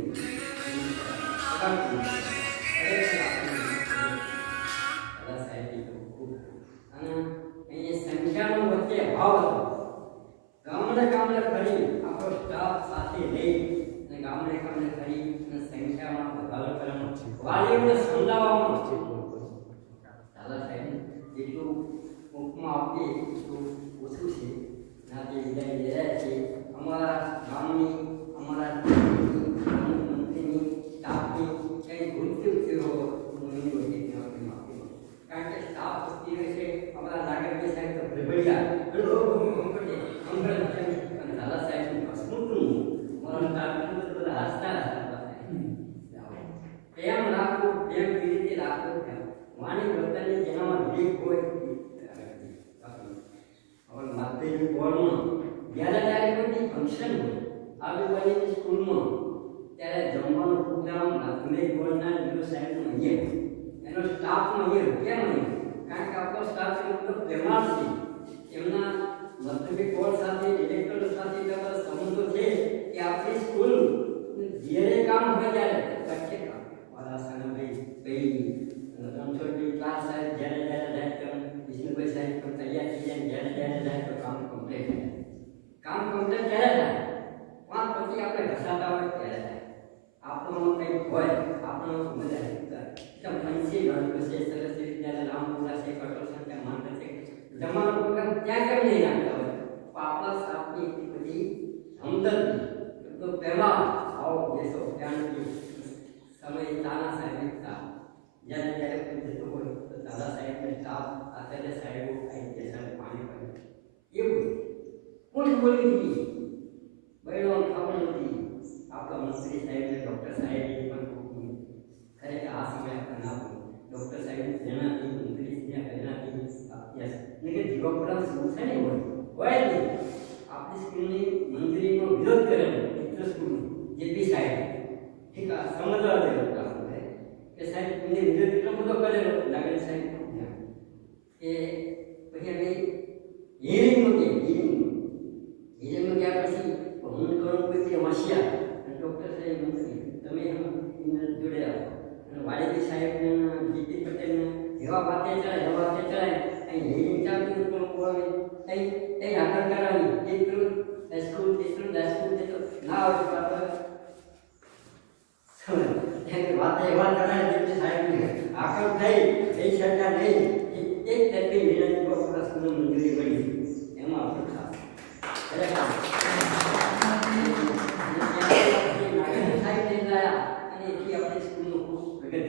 અને એ સંખ્યાનો વચ્ચે ભાવ હતો ગામડે ફરી આપણો સ્ટાફ સાથે લઈ અને ગામડે ફરી અને સંખ્યામાં વધારો કરવાનો વાલીઓને સમજાવવામાં દાદા સાહેબ જેટલું ઉપમા આપીએ એટલું ઓછું છે નાથી વિદાય લઈ રહ્યા છીએ અમારા ગામની અમારા મંત્રીની સ્ટાફની કંઈ મૃત્યુ થયો કારણ કે સ્ટાફ વસ્તી હોય છે અમારા નાગરિક સાહેબ તો ભેભળિયા અને દાદા સાહેબનું હસમુખનું મારા સ્ટાફ બધા હસતા એમ રાખવું એમ કેવી રીતે રાખવું વાણી વર્તનની જેનામાં વિવેક હોય હવે માધ્યમિક બોર્ડમાં જ્યારે કોઈ ફંક્શન હોય આજુબાજુની સ્કૂલમાં ત્યારે જમવાનો પ્રોગ્રામ માધ્યમિક બોર્ડના જીરો સાહેબનો અહીંયા એનો સ્ટાફનો અહીંયા કેમ નહીં કારણ કે આપણો સ્ટાફ એટલો પ્રેમાળ છે એમના માધ્યમિક બોર્ડ સાથે ડિરેક્ટર સાથે એવા સંબંધો છે કે આપણી સ્કૂલ જ્યારે કામ હોય ત્યારે વચ્ચે કામ વાલા સાહેબ ભાઈ રણછોડજી ક્લાસ સાહેબ જ્યારે જાય તો વિષ્ણુભાઈ સાહેબ પણ તૈયાર થઈ જાય જ્યારે જાય તો કામ કમ્પ્લીટ ક્યારે થાય પાંચ પછી આપણે ઘસાતા હોય ત્યારે થાય આપણો કંઈક હોય આપણો મજા એકદમ મનસી ગણતો છે સરસ્વતી વિદ્યાલય રામપુરા છે કઠોળ સંખ્યા માનતા છે જમાનો પ્રોગ્રામ ત્યાં કેમ નહીં રાખતા હોય આપણા સાથની એટલી બધી હમદર્દી તો પહેલા આવો બેસો ત્યાંથી સમય તાના સાહેબતા જ્યારે કોઈ જતો હોય તો દાદા સાહેબને સ્ટાફ આચાર્ય સાહેબો આવી બેસાડે પાણી પડે એવું કોણ બોલી હતી બહેનો ખબર નથી આપણા મંત્રી સાહેબને ડૉક્ટર સાહેબે પણ ખરેખર આ સમય આપણે ના ડૉક્ટર સાહેબ પ્રેરણાથી મંત્રીને પ્રેરણાથી યસ કે જીવપરામ શું છે ને હોય નહીં આપણી સ્કૂલની મંજૂરીનો વિરોધ કરેલો મિત્ર સ્કૂલનો જેપી સાહેબ ઠીક આ સમજવા દેવો આપણે કે સાહેબ એમને વિરોધ એટલો બધો કરેલો નાગરિક સાહેબ કે પછી અમે હિયરિંગમાં ગયા પછી હું કરું કોઈ હોશિયાર અને ડૉક્ટર સાહેબ મંત્રી તમે એમને જોડે આવો અને વાલીદી સાહેબને જીતી પટેલને જેવા વાતે ચડાય અહીં હિયરિંગ ચાલુ પણ બોલે અહીં આગળ કરાવી એટલું સ્કૂલ તો ના આવે વાત એવા કરાય જેથી સાહેબને આગળ થઈ એ સરકાર નહીં એક ટકી વિનંતી આપણા સ્કૂલની મંજૂરી મળી એમાં આપણે ખાસ અને એથી આપણી સ્કૂલનું ખૂબ પ્રગતિ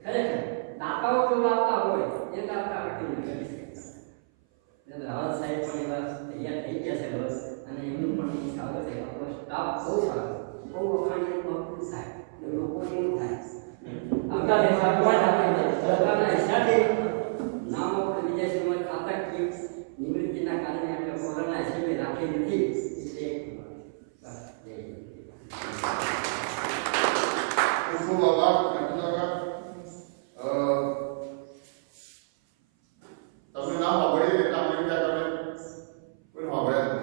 ખરેખર દાતાઓ જો આપતા હોય એ તો આપણે આગળ કરી શકીએ રાવત સાહેબ પણ એવા તૈયાર થઈ ગયા છે બસ અને એમનું પણ સ્વાગત છે આપણો સ્ટાફ બહુ સારો બહુ વખાણી ભરપૂર થાય લોકોને એવું થાય આપણા દેશમાં સરકારના હિસાબે નામો પણ વિજય સમાજ ખાતાકીય નિવૃત્તિના કારણે આપણે કોરોના હિસાબે રાખી નથી એટલે ખૂબ આભાર તમે નામ સાંભળી લેતા અમે ત્યાં તમે કોઈ સાંભળ્યા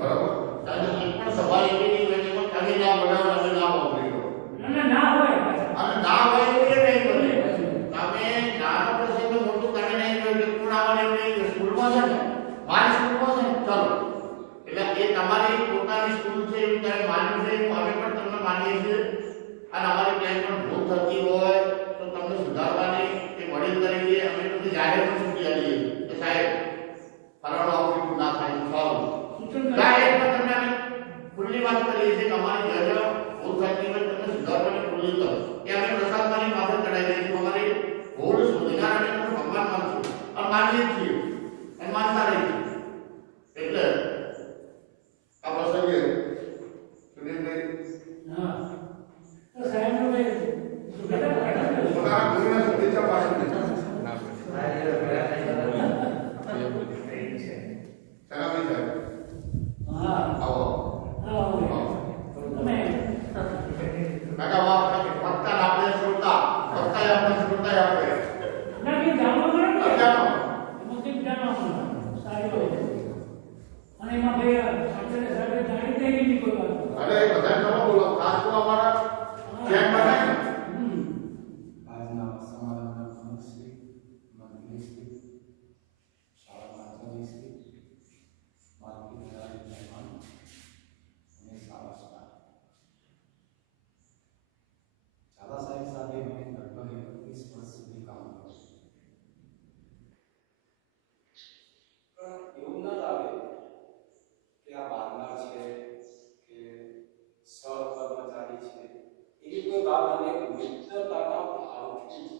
બરાબર કારણ કે પણ સભા એવી નહીં કે એમાં ખાલી નામ બનાવો અને નામ સાંભળી લો ના હોય અને ના હોય એ નહીં બને તમે નાનો પ્રસંગ મોટું તમે નહીં જો કે કોણ આવવાનું એમ નહીં સ્કૂલમાં છે ને મારી સ્કૂલમાં છે ચલો એટલે એ તમારી પોતાની સ્કૂલ છે એવું તમે માન્યું છે અમે પણ તમને માનીએ છીએ અને અમારી ક્યાંય પણ ભૂલ થતી હોય તો તમને સુધારવાની એ વડીલ તરીકે અમે બધી જાહેર પણ સૂચી આપીએ કે સાહેબ ફલાણું આવું ના થાય સારું જાહેરમાં તમને અમે ખુલ્લી વાત કરીએ છીએ કે અમારી જગ્યા ભૂલ થતી હોય તમને સુધારવાની ખુલ્લી કરો એ અમે પ્રસાદમાંની માફક ચડાવી દઈએ છીએ અમારી ભૂલ શોધનાર અમે તમને ભગવાન માનશું અને માનીએ છીએ અને માનતા રહીએ એટલે આ પ્રસંગે સુનિલભાઈ હા તો સાહેબનો ભાઈ પોતાના ગુરુને શુભેચ્છા પાઠવી સલામી સાહેબ હા આવો તમે કાકા વાહ ફક્ત આચાર્ય સાહેબે જાણી દે નહીં કોઈ વાત. અરે એ બધા નવો બોલો ખાસ તો અમારા ચેક બનાય આજના સમાધાનના પ્રમુખશ્રી, મંત્રીશ્રી, શાળાના આચાર્યશ્રી, માર્કેટ યાર્ડ મહેમાન અને શાળા સ્ટાફ. ઝાલા સાહેબ સાથે મેં લગભગ 31 વર્ષ સુધી કામ કર્યું. પણ એવું ન લાગે કે આ બારનાર છે કે સહકર્મચારી છે એવી કોઈ વાત અને મિત્રતાના ભાવથી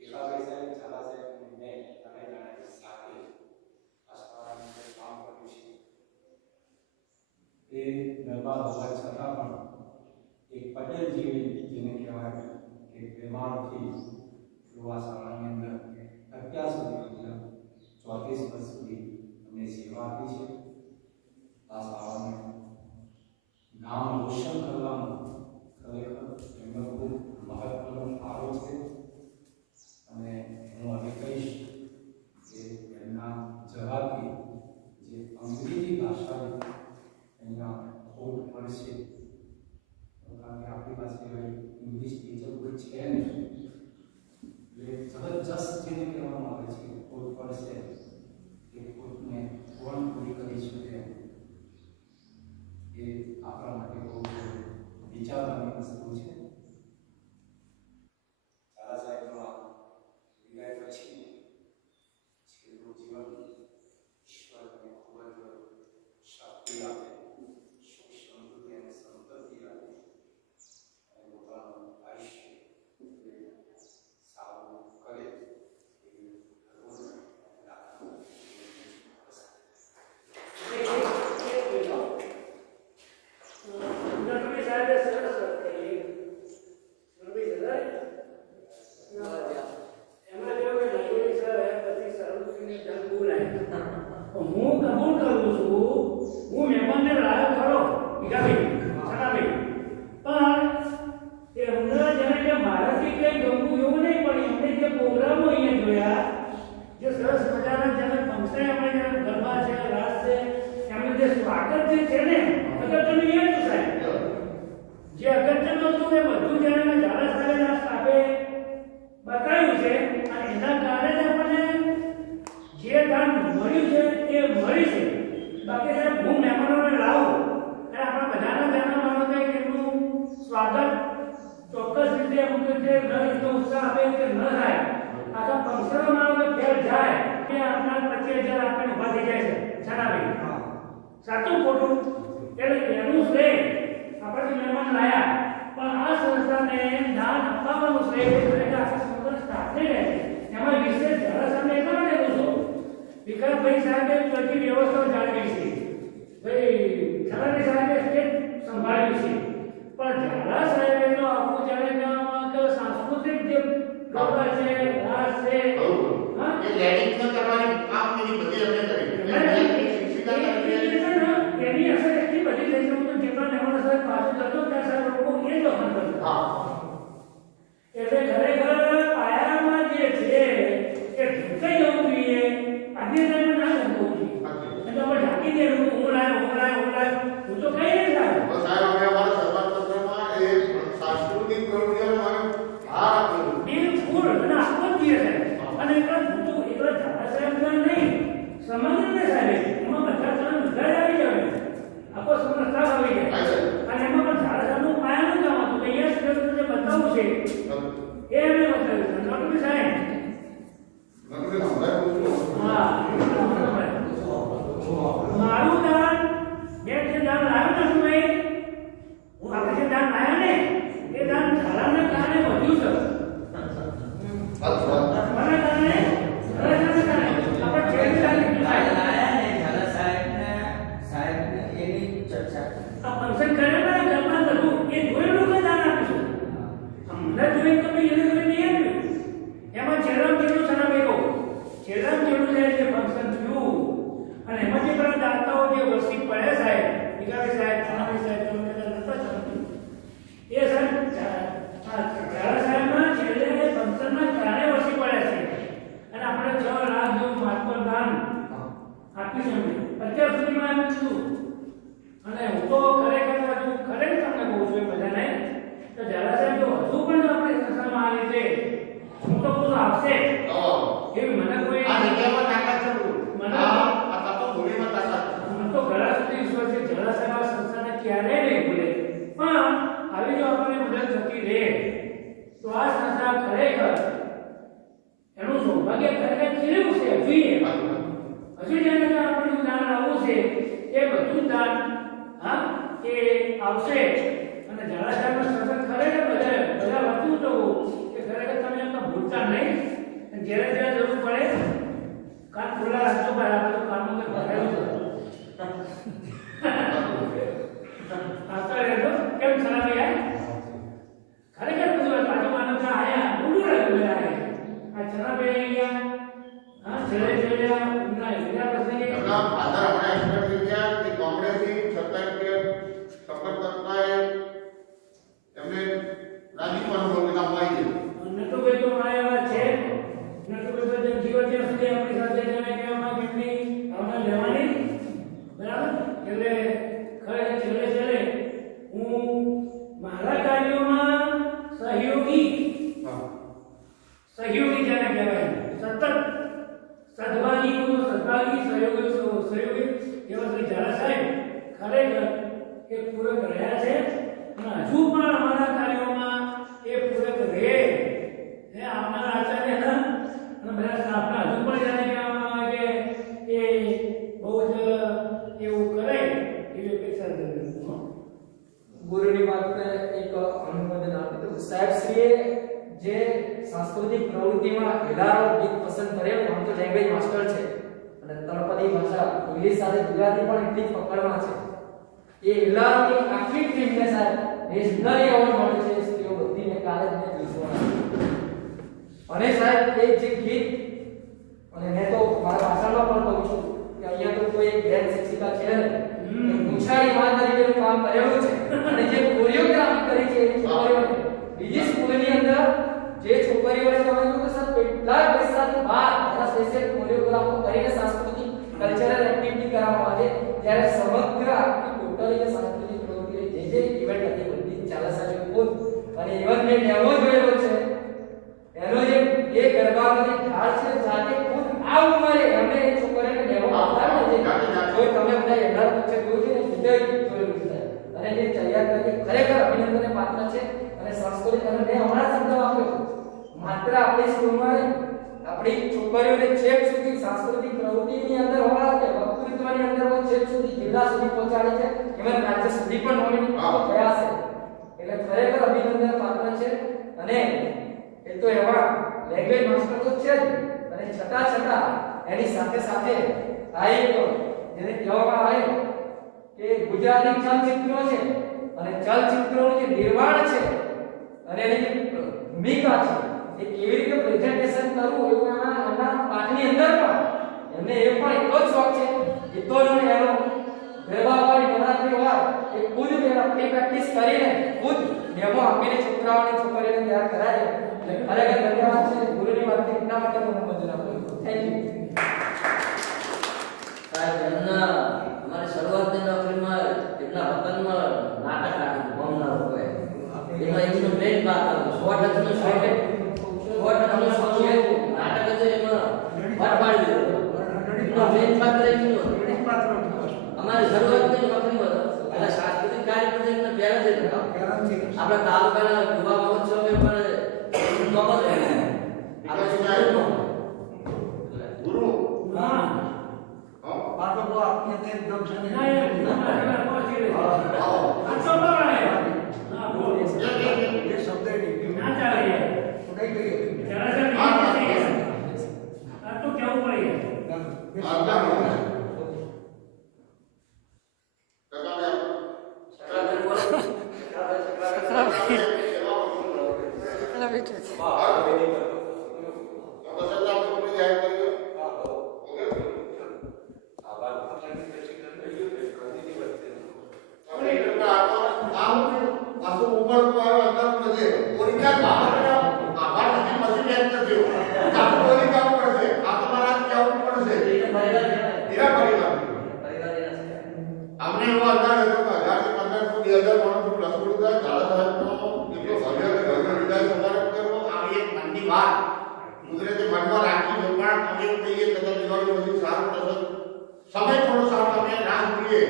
એકાભાઈ સાહેબ, ઝાલા સાહેબ અને મેં ત્રણેય જણાએ સાથે આ શાળાની અંદર કામ કર્યું છે. એ દરબાર હોવા છતાં પણ એક પટેલ જેવી જેને કહેવાય કે પ્રેમાળથી તેઓ આ શાળાની અંદર અત્યાર સુધી 34 વર્ષ સુધી અમને સેવા આપી છે. આ શાળાને નામ રોશન કરવામાં ખરેખર એમનો ખૂબ મહત્વનો ફાળો છે અને હું હવે કહીશ કે એમના જવાથી જે અંગ્રેજી ભાષાની અહીંયા ખોટ પડશે, કારણ કે આપણી પાસે હવે ઇંગ્લિશ ટીચર કોઈ છે નહીં, એટલે જબરજસ્ત જેને કહેવામાં આવે છે ખોટ પડશે, એ ખોટને કોણ પૂરી કરી શકે એ આપણા માટે બહુ વિચારવાની વસ્તુ છે. ઝાલા સાહેબનો વિદાય પછી છેલ્લું જીવન ઈશ્વર તમને ખૂબ જ શક્તિ આપે, સુખ સમૃદ્ધિ અને સંતતિ આપે અને પોતાનું આયુષ્ય સારું કરે એવી ભગવાન પ્રાર્થના. નરવી સાહેબે સરસ વાત કરી. નરવી સાહેબ એમાં કેવું કે નરવી સાહેબ પછી સર્વશ્રીને જંગ બોલાય. હું કબૂલ કરું છું, હું મહેમાનને લાયક કરો ભીખાભાઈ, સનાભાઈ, પણ એમને જેને કે મારાથી કંઈ ગમવું એવું નહીં, પણ એમને જે પ્રોગ્રામો અહીંયા જોયા, જે સરસ મજાના જેને ફંક્શન એમણે જેને ગરબા છે, રાસ છે, એમને જે સ્વાગત જે છે ને અગત્યનું એ હતું સાહેબ. જે અગત્યનું હતું એ બધું જેને મેં ઝાલા સાહેબના સ્ટાફે બતાવ્યું છે અને એના કારણે આપણને જે કામ મળ્યું છે એ મળી છે. બાકી સાહેબ હું મહેમાનોને લાવું અને આપણા બધાના જાણવાનું કે એમનું સ્વાગત ચોક્કસ રીતે અમુક રીતે ન એટલો ઉત્સાહ આપે કે ન થાય, આખા ફંક્શનોમાં કે ફેર જાય કે આપણા 25,000 આપણે ઉભા થઈ જાય છે. સનાભાઈ સાચું ખોટું? એટલે એનું શ્રેય આપણે મહેમાન લાયા, પણ આ સંસ્થાને દાન આપવાનું શ્રેય ખરેખર આખા સમગ્ર સ્ટાફને રહે છે. એમાં વિશેષ ઝાલા સાહેબને એટલા માટે કહું છું, વિકાસભાઈ સાહેબે બધી વ્યવસ્થાઓ જાળવી છે, ભાઈ ઝાલાભાઈ સાહેબે સ્ટેજ સંભાળ્યું છે, પણ ઝાલા સાહેબે તો આખું જાણે કહેવામાં કે સાંસ્કૃતિક જે પ્રોગ્રામ છે, રાસ છે, હા એ લેડિંગ કરવાની કામગીરી બધી અમે કરી. શિક્ષિકા તરીકે એની અસર એટલી બધી થઈ છે કે જેટલા મહેમાનો સાહેબ પાછું જતો ત્યાં સાહેબ લોકો એ જ વખત કરતા. હા એટલે ખરેખર પાયામાં જે છે એ ઢૂંકાઈ જવું જોઈએ, આજે ટાઈમે ના ઢૂંકવું જોઈએ. એટલે આપણે ઢાંકી દે હું લાયો હું તો કઈ નહીં થાય. તો સાહેબ અમે અમારા સમાજપત્રમાં એ સાંસ્કૃતિક પ્રવૃત્તિઓમાં ભાર આપ્યો. બિલકુલ અને આપવો જ જોઈએ સાહેબ. અને એકલા ઝાલા સાહેબના નહીં, સમગ્રને સાહેબ એમાં બધા જણા બધા જ આવી જાય, આખો સમગ્ર સ્ટાફ આવી જાય. અને એમાં પણ ઝાલા સાહેબનું પાયાનું કામ હતું કે અહીંયા જે બતાવવું છે એ એમને બતાવ્યું છે. ડોક્ટર સાહેબ હા મારું દાન મેં જે દાન લાવ્યું ને અત્યાર સુધીમાં એમ થયું. અને હું તો ખરેખર તમને કહું છું એ બધાને તો જરા સાહેબ જો હજુ પણ આપણી સંસ્થામાં આ રીતે હું તો બધું આવશે એવી મને કોઈ આ જગ્યામાં તાકાત છે બહુ. મને આ તત્વ ભૂમિમાં તાકાત છે. મને તો ઘણા સુધી વિશ્વાસ છે જરા સાહેબ આ સંસ્થાને ક્યારેય નહીં ભૂલે. પણ આવી જો આપણને મદદ થતી રહે તો આ સંસ્થા ખરેખર એનું સૌભાગ્ય ખરેખર ખીલ્યું છે હજુ જેને આપણું દાન આવવું છે એ બધું દાન એ આવશે. અને જાડા સાહેબનું સતત ખરેખર બધા વધતું જવું કે ખરેખર તમે એમને ભૂલતા નહીં. અને જ્યારે જ્યારે જરૂર પડે કાન ખુલ્લા રાખજો ભાઈ આ બધું કામનું કંઈ ભરેલું છે. આવતા રહેજો. કેમ ખરાબ યાર ખરેખર બધું બાજુ માનવતા આયા ઊંડું રહ્યું આ ચરાભાઈ અહીંયા છેલ્લે છેલ્લે એમના પ્રસંગે એમના ફાધર હમણાં એક્સપર્ટ થઈ ગયા કે કોંગ્રેસી છતાં કે સફળ કરતાએ એમને રાજીપો અનુભવ આપવાઈ છે. નટુભાઈ તો મારા એવા છે. નટુભાઈ તો જીવન જ્યાં સુધી આપણી સાથે જેને કહેવામાં એમની હમણાં લેવાની બરાબર. એટલે ખરેખર છેલ્લે છેલ્લે હું મારા કાર્યોમાં સહયોગી જેને કહેવાય સતત સદભાગી સહયોગી એવા શ્રી ઝાલા સાહેબ ખરેખર એ પૂરક રહ્યા છે અને હજુ પણ અમારા કાર્યોમાં એ પૂરક રહે. આવનારા આચાર્યના અને બધા સ્ટાફના હજુ પણ જાણે કહેવામાં આવે કે એ બહુ જ એવું કરે એવી અપેક્ષા કરું છું. ગુરુની વાતને એક અનુમોદન આપી દઉં. સાહેબશ્રીએ જે સાંસ્કૃતિક પ્રવૃત્તિમાં હેલારો ગીત પસંદ કરેલું, આમ તો લેંગ્વેજ માસ્ટર છે અને તળપદી ભાષા ઇંગ્લિશ સાથે ગુજરાતી પણ એટલી જ પકડમાં છે. એ હેલારોની આખી ટીમને સાહેબ નેશનલ એવોર્ડ મળે છે. સ્ત્રીઓ બધીને કાલે જ મેં જોઈશું. અને સાહેબ એ જે ગીત અને મેં તો મારા ભાષણમાં પણ કહું છું કે અહીંયા તો કોઈ એક બેન શિક્ષિકા છે ને પૂછાડી માં તરીકેનું કામ કરેલું છે અને જે કોરિયોગ્રાફી કરી છે એ છોકરીઓને બીજી સ્કૂલની અંદર જે છોકરીઓને તમે જો કે સર કેટલા પૈસાથી 12 સ્પેશિયલ કોરિયોગ્રાફો કરીને સાંસ્કૃતિક કલ્ચરલ એક્ટિવિટી કરાવવામાં આવે ત્યારે સમગ્ર આખી ટોટલી સાંસ્કૃતિક પ્રવૃત્તિ જે ઇવેન્ટ હતી બધી ચાલા સાથે ખુદ અને ઇવન મેં ડેમો જોયેલો છે. એનો જે એ ગરબાનો જે ઢાળ છે જાતે ખુદ આ ઉંમરે એમને એ છોકરીને ડેમો આપતા ને જો તમે બધા એના વચ્ચે જોયું છે ને જોયેલું છે અને જે તૈયાર કરી ખરેખર અભિનંદનને પાત્ર છે. અને સંસ્કૃતિ અને મેં હમણાં શબ્દ આપ્યો માત્ર આપણી સ્કૂલમાં નહીં આપણી છોકરીઓને છેક સુધી સાંસ્કૃતિક પ્રવૃત્તિની અંદર હોવા કે વક્તૃત્વની અંદર હોય છેક સુધી જિલ્લા સુધી પહોંચાડે છે. ઇવન રાજ્ય સુધી પણ નોમિનેટ થયા છે. એટલે ખરેખર અભિનંદન પાત્ર છે. અને એ તો એવા લેંગ્વેજ માસ્ટર તો છે જ અને છતાં એની સાથે સાથે આ એક જેને કહેવામાં આવે કે ગુજરાતી ચલચિત્રો છે અને ચલચિત્રોનું જે નિર્માણ છે અને એની જે ભૂમિકા છે એ કેવી રીતે પ્રેઝન્ટેશન કરવું એવું એના પાઠની અંદર પણ એમને એ પણ એટલો જ શોખ છે. ગીતોનો એનો ગરબાવાળી નવરાત્રી હોય એ ખુદ પ્રેક્ટિસ કરીને ખુદ ડેમો આપીને છોકરાઓને છોકરીઓને તૈયાર કરાય છે. ખરેખર ધન્યવાદ છે. ગુરુની વાત એટલા માટે હું મંજૂર આપું છું. Thank you. સાહેબ એમના અમારી શરૂઆતની નોકરીમાં એમના વતનમાં નાટક નાખ્યું ભમના લોકોએ. એમાં એમનું મેઇન પાત્ર 100% નાટક હતું. એમાં ભટ પાડી દીધો. એમનું મેઇન પાત્ર એમનું અમારી શરૂઆતની નોકરીમાં એટલે સાંસ્કૃતિક કાર્યક્રમ એમને પહેલા જ હતા. આપણા તાલુકાના યુવા મહોત્સવે પણ ગુરુ હા बातों को आपने देख दम से ના યાર ના પહોંચી રહ્યો આ તો બરાબર હા બોલ ये शब्द ના ચાલે યાર तो नहीं करिए જરા આ તો કેવું પડી હીરા મને એવો અંદાજ હતો કે 1000 થી 1500 2000 માણસો રસોડું થાય દાદા સાહેબનો એટલો ભવ્ય કે ભવ્ય વિદાય સમારંભ કરવો આવી એક મનની વાત કુદરતે મનમાં રાખી હોય પણ અમે એવું કહીએ કદાચ દિવાળી પછી સારું પ્રસંગ સમય થોડો સારો અમે રાહ જોઈએ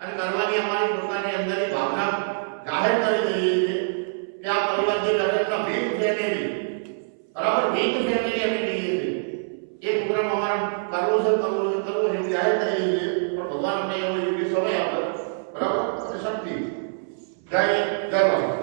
અને કરવાની અમારી પોતાની અંદરની ભાવના જાહેર કરી દઈએ છીએ કે આ પરિવાર જે લગ્નના વીક ફેમિલી બરાબર વીક ફેમિલી અમે કહીએ છીએ એ પ્રોગ્રામ અમારે કરવો છે એવું જાહેર કરીએ છીએ પણ ભગવાન અમને એવો યોગ્ય સમય આપે બરાબર અને શક્તિ જય જય બાબા